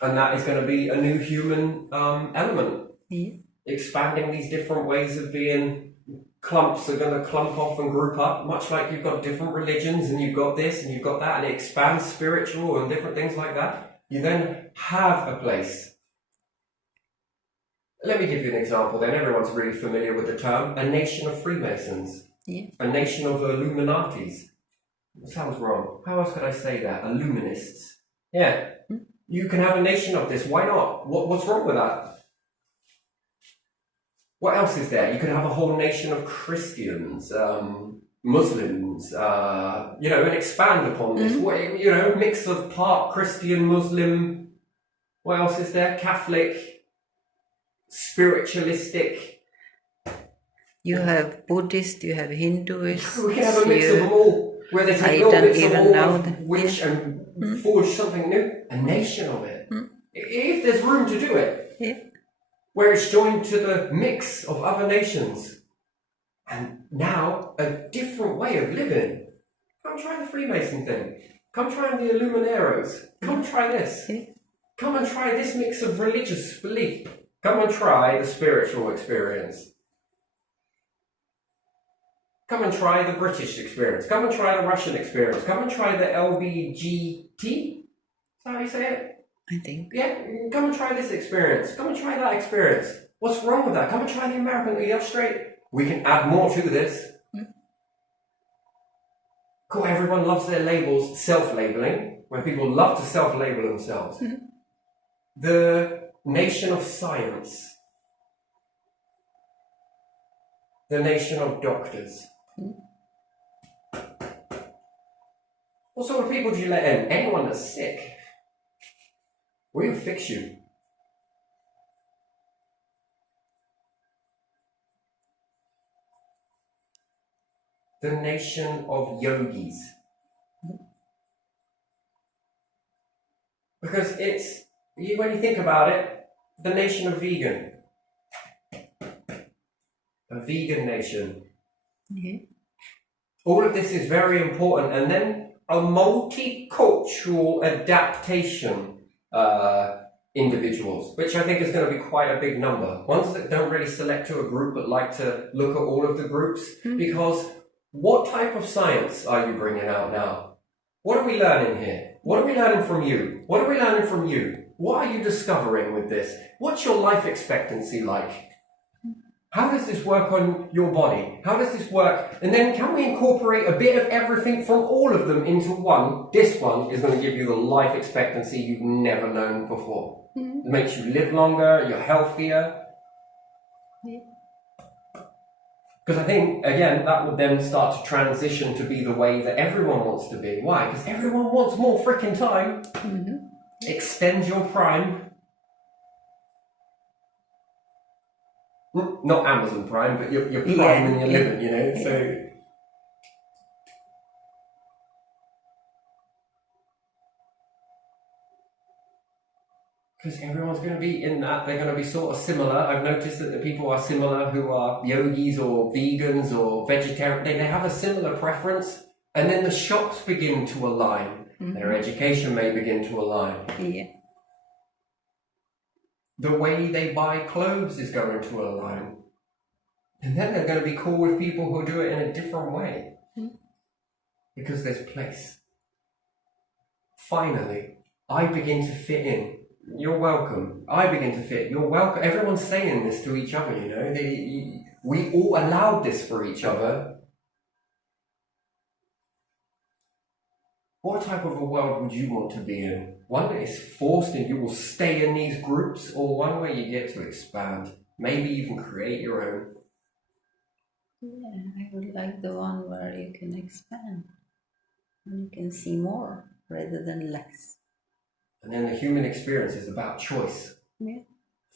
that is going to be a new human element. Yeah. Expanding these different ways of being. Clumps are going to clump off and group up, much like you've got different religions and you've got this and you've got that, and it expands spiritual and different things like that. You then have a place. Let me give you an example then. Everyone's really familiar with the term, a nation of Freemasons. Yeah. A nation of Illuminatis. It sounds wrong. How else could I say that? Illuminists. Yeah. You can have a nation of this. Why not? What's wrong with that? What else is there? You could have a whole nation of Christians, Muslims, and expand upon this. Mix of part Christian, Muslim. What else is there? Catholic, spiritualistic. You have Buddhist, you have Hinduist. We can have a mix of them all, where they take little bits of all of which and forge something new. A nation of it. If there's room to do it. Yeah. where it's joined to the mix of other nations. And now, a different way of living. Come try the Freemason thing. Come try the Illumineros. Come try this. Come and try this mix of religious belief. Come and try the spiritual experience. Come and try the British experience. Come and try the Russian experience. Come and try the LBGT. Is that how you say it? I think. Yeah, come and try this experience. Come and try that experience. What's wrong with that? Come and try the American. Are you straight? We can add more to this. Cool, everyone loves their labels, self-labeling, when people love to self-label themselves. The nation of science. The nation of doctors. What sort of people do you let in? Anyone that's sick. We'll fix you. The nation of yogis. Because it's, when you think about it, the nation of vegan. A vegan nation. All of this is very important. And then a multicultural adaptation individuals, which I think is going to be quite a big number. Ones that don't really select to a group but like to look at all of the groups. Because what type of science are you bringing out now? What are we learning here? What are we learning from you? What are we learning from you? What are you discovering with this? What's your life expectancy like? How does this work on your body? How does this work? And then can we incorporate a bit of everything from all of them into one? This one is going to give you the life expectancy you've never known before. It makes you live longer, you're healthier. Because I think, again, that would then start to transition to be the way that everyone wants to be. Why? Because everyone wants more freaking time. Extend your prime. Not Amazon Prime, but your prime in your living, you know? So. Because everyone's going to be in that, they're going to be sort of similar. I've noticed that the people are similar who are yogis or vegans or vegetarian. They have a similar preference. And then the shops begin to align. Their education may begin to align. The way they buy clothes is going to align. And then they're going to be cool with people who do it in a different way. Because there's place. Finally, I begin to fit in. You're welcome. I begin to fit. You're welcome. Everyone's saying this to each other, you know. We all allowed this for each other. What type of a world would you want to be in? One that is forced and you will stay in these groups, or one where you get to expand? Maybe even create your own. Yeah, I would like the one where you can expand and you can see more rather than less. And then the human experience is about choice.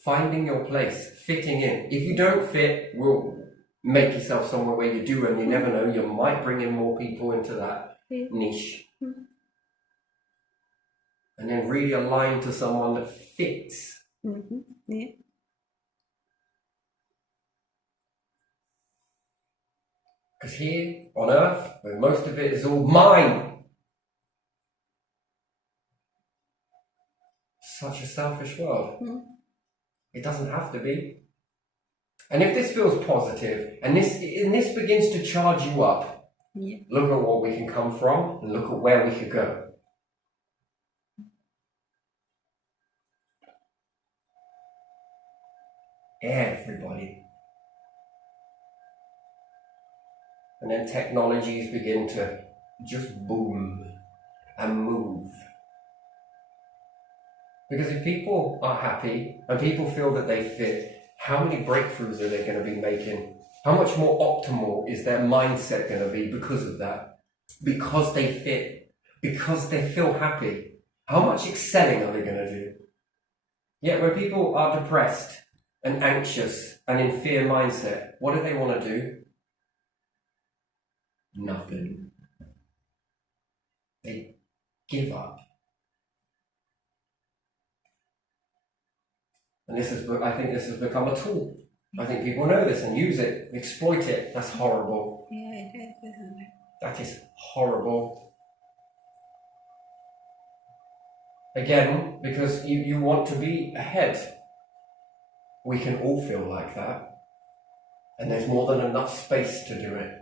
Finding your place, fitting in. If you don't fit, well, make yourself somewhere where you do, and you never know, you might bring in more people into that niche. And then really align to someone that fits. Because here on Earth, where most of it is all mine. Such a selfish world. It doesn't have to be. And if this feels positive, and this begins to charge you up, look at what we can come from, and look at where we could go. Everybody. And then technologies begin to just boom and move. Because if people are happy and people feel that they fit, how many breakthroughs are they going to be making? How much more optimal is their mindset going to be because of that? Because they fit, because they feel happy. How much excelling are they going to do? Yet when people are depressed and anxious and in fear mindset, what do they want to do? Nothing. They give up. And I think this has become a tool. I think people know this and use it, exploit it. That's horrible. Yeah, it is, isn't it? That is horrible. Again, because you want to be ahead. We can all feel like that. And there's more than enough space to do it.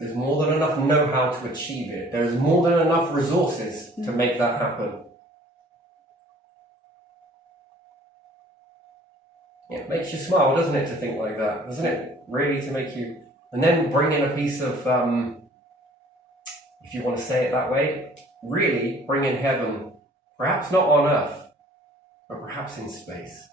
There's more than enough know-how to achieve it. There's more than enough resources to make that happen. It makes you smile, doesn't it, to think like that? Doesn't it? Really, to make you... And then bring in a piece of, if you want to say it that way, really bring in heaven. Perhaps not on earth, but perhaps in space.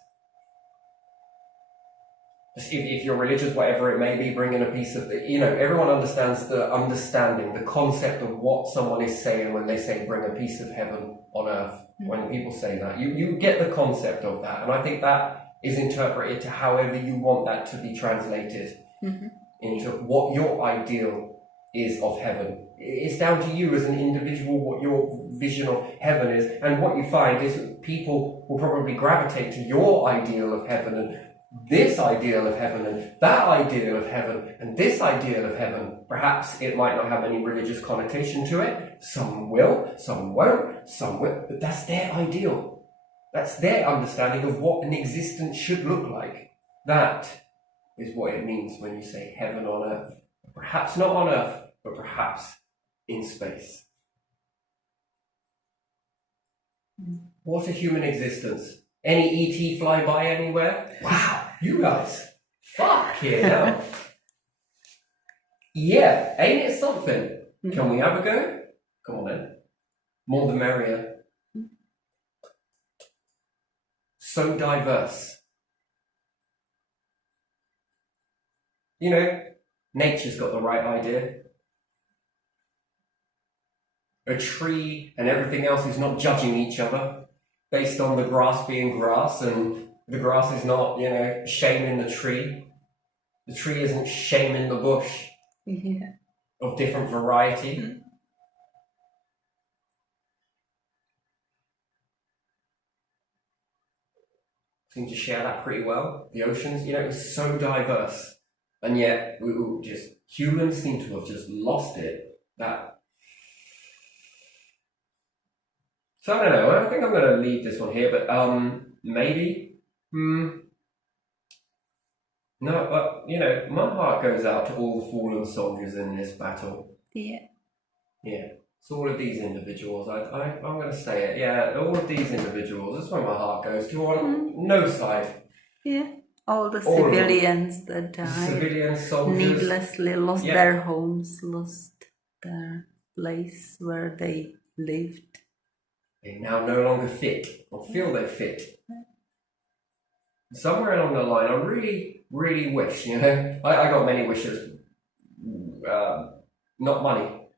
If you're religious, whatever it may be, bring in a piece of, everyone understands the concept of what someone is saying when they say bring a piece of heaven on earth. When people say that, you get the concept of that. And I think that is interpreted to however you want that to be translated into what your ideal is of heaven. It's down to you as an individual what your vision of heaven is. And what you find is people will probably gravitate to your ideal of heaven and this ideal of heaven and that ideal of heaven and this ideal of heaven. Perhaps it might not have any religious connotation to it. Some will, some won't, some will, but that's their ideal. That's their understanding of what an existence should look like. That is what it means when you say heaven on earth. Perhaps not on earth, but perhaps in space. What a human existence. Any ET fly by anywhere? Wow, you guys. Fuck yeah. Now. Yeah, ain't it something? Can we have a go? Come on then. More the merrier. So diverse. Nature's got the right idea. A tree and everything else is not judging each other based on the grass being grass, and the grass is not, shaming the tree. The tree isn't shaming the bush of different variety. Seem to share that pretty well. The oceans, it's so diverse. And yet, humans seem to have just lost it. So I don't know, I think I'm going to leave this one here, but maybe, no, but, my heart goes out to all the fallen soldiers in this battle. Yeah. Yeah, so all of these individuals, I'm going to say it, yeah, all of these individuals, that's where my heart goes to, on no side. Yeah, all the civilians that died, civilian soldiers, needlessly lost their homes, lost their place where they lived. They now no longer fit, or feel they're fit. Somewhere along the line, I really, really wish, I got many wishes. Not money.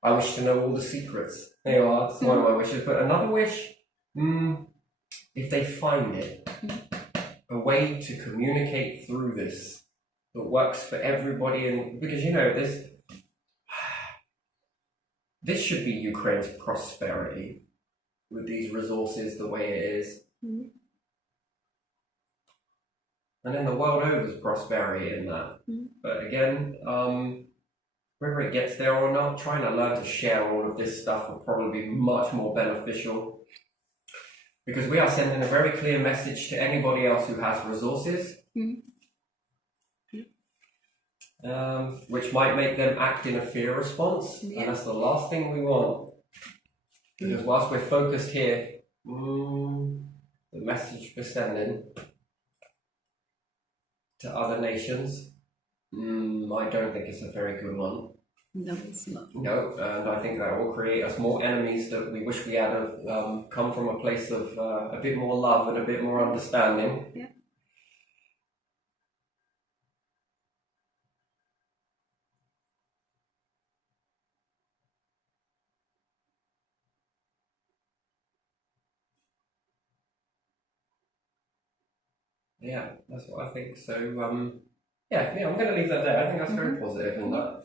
I wish to know all the secrets. That's one of my wishes. But another wish, if they find it, a way to communicate through this that works for everybody, and because this should be Ukraine's prosperity. With these resources the way it is. And then the world over's prosperity in that. But again, whether it gets there or not, trying to learn to share all of this stuff will probably be much more beneficial. Because we are sending a very clear message to anybody else who has resources, which might make them act in a fear response. And that's the last thing we want. Because whilst we're focused here, the message we're sending to other nations, I don't think it's a very good one. No, it's not. No, and I think that will create us more enemies that we wish we had come from a place of a bit more love and a bit more understanding. Yeah. Yeah, that's what I think. So, I'm going to leave that there. I think that's very positive in that.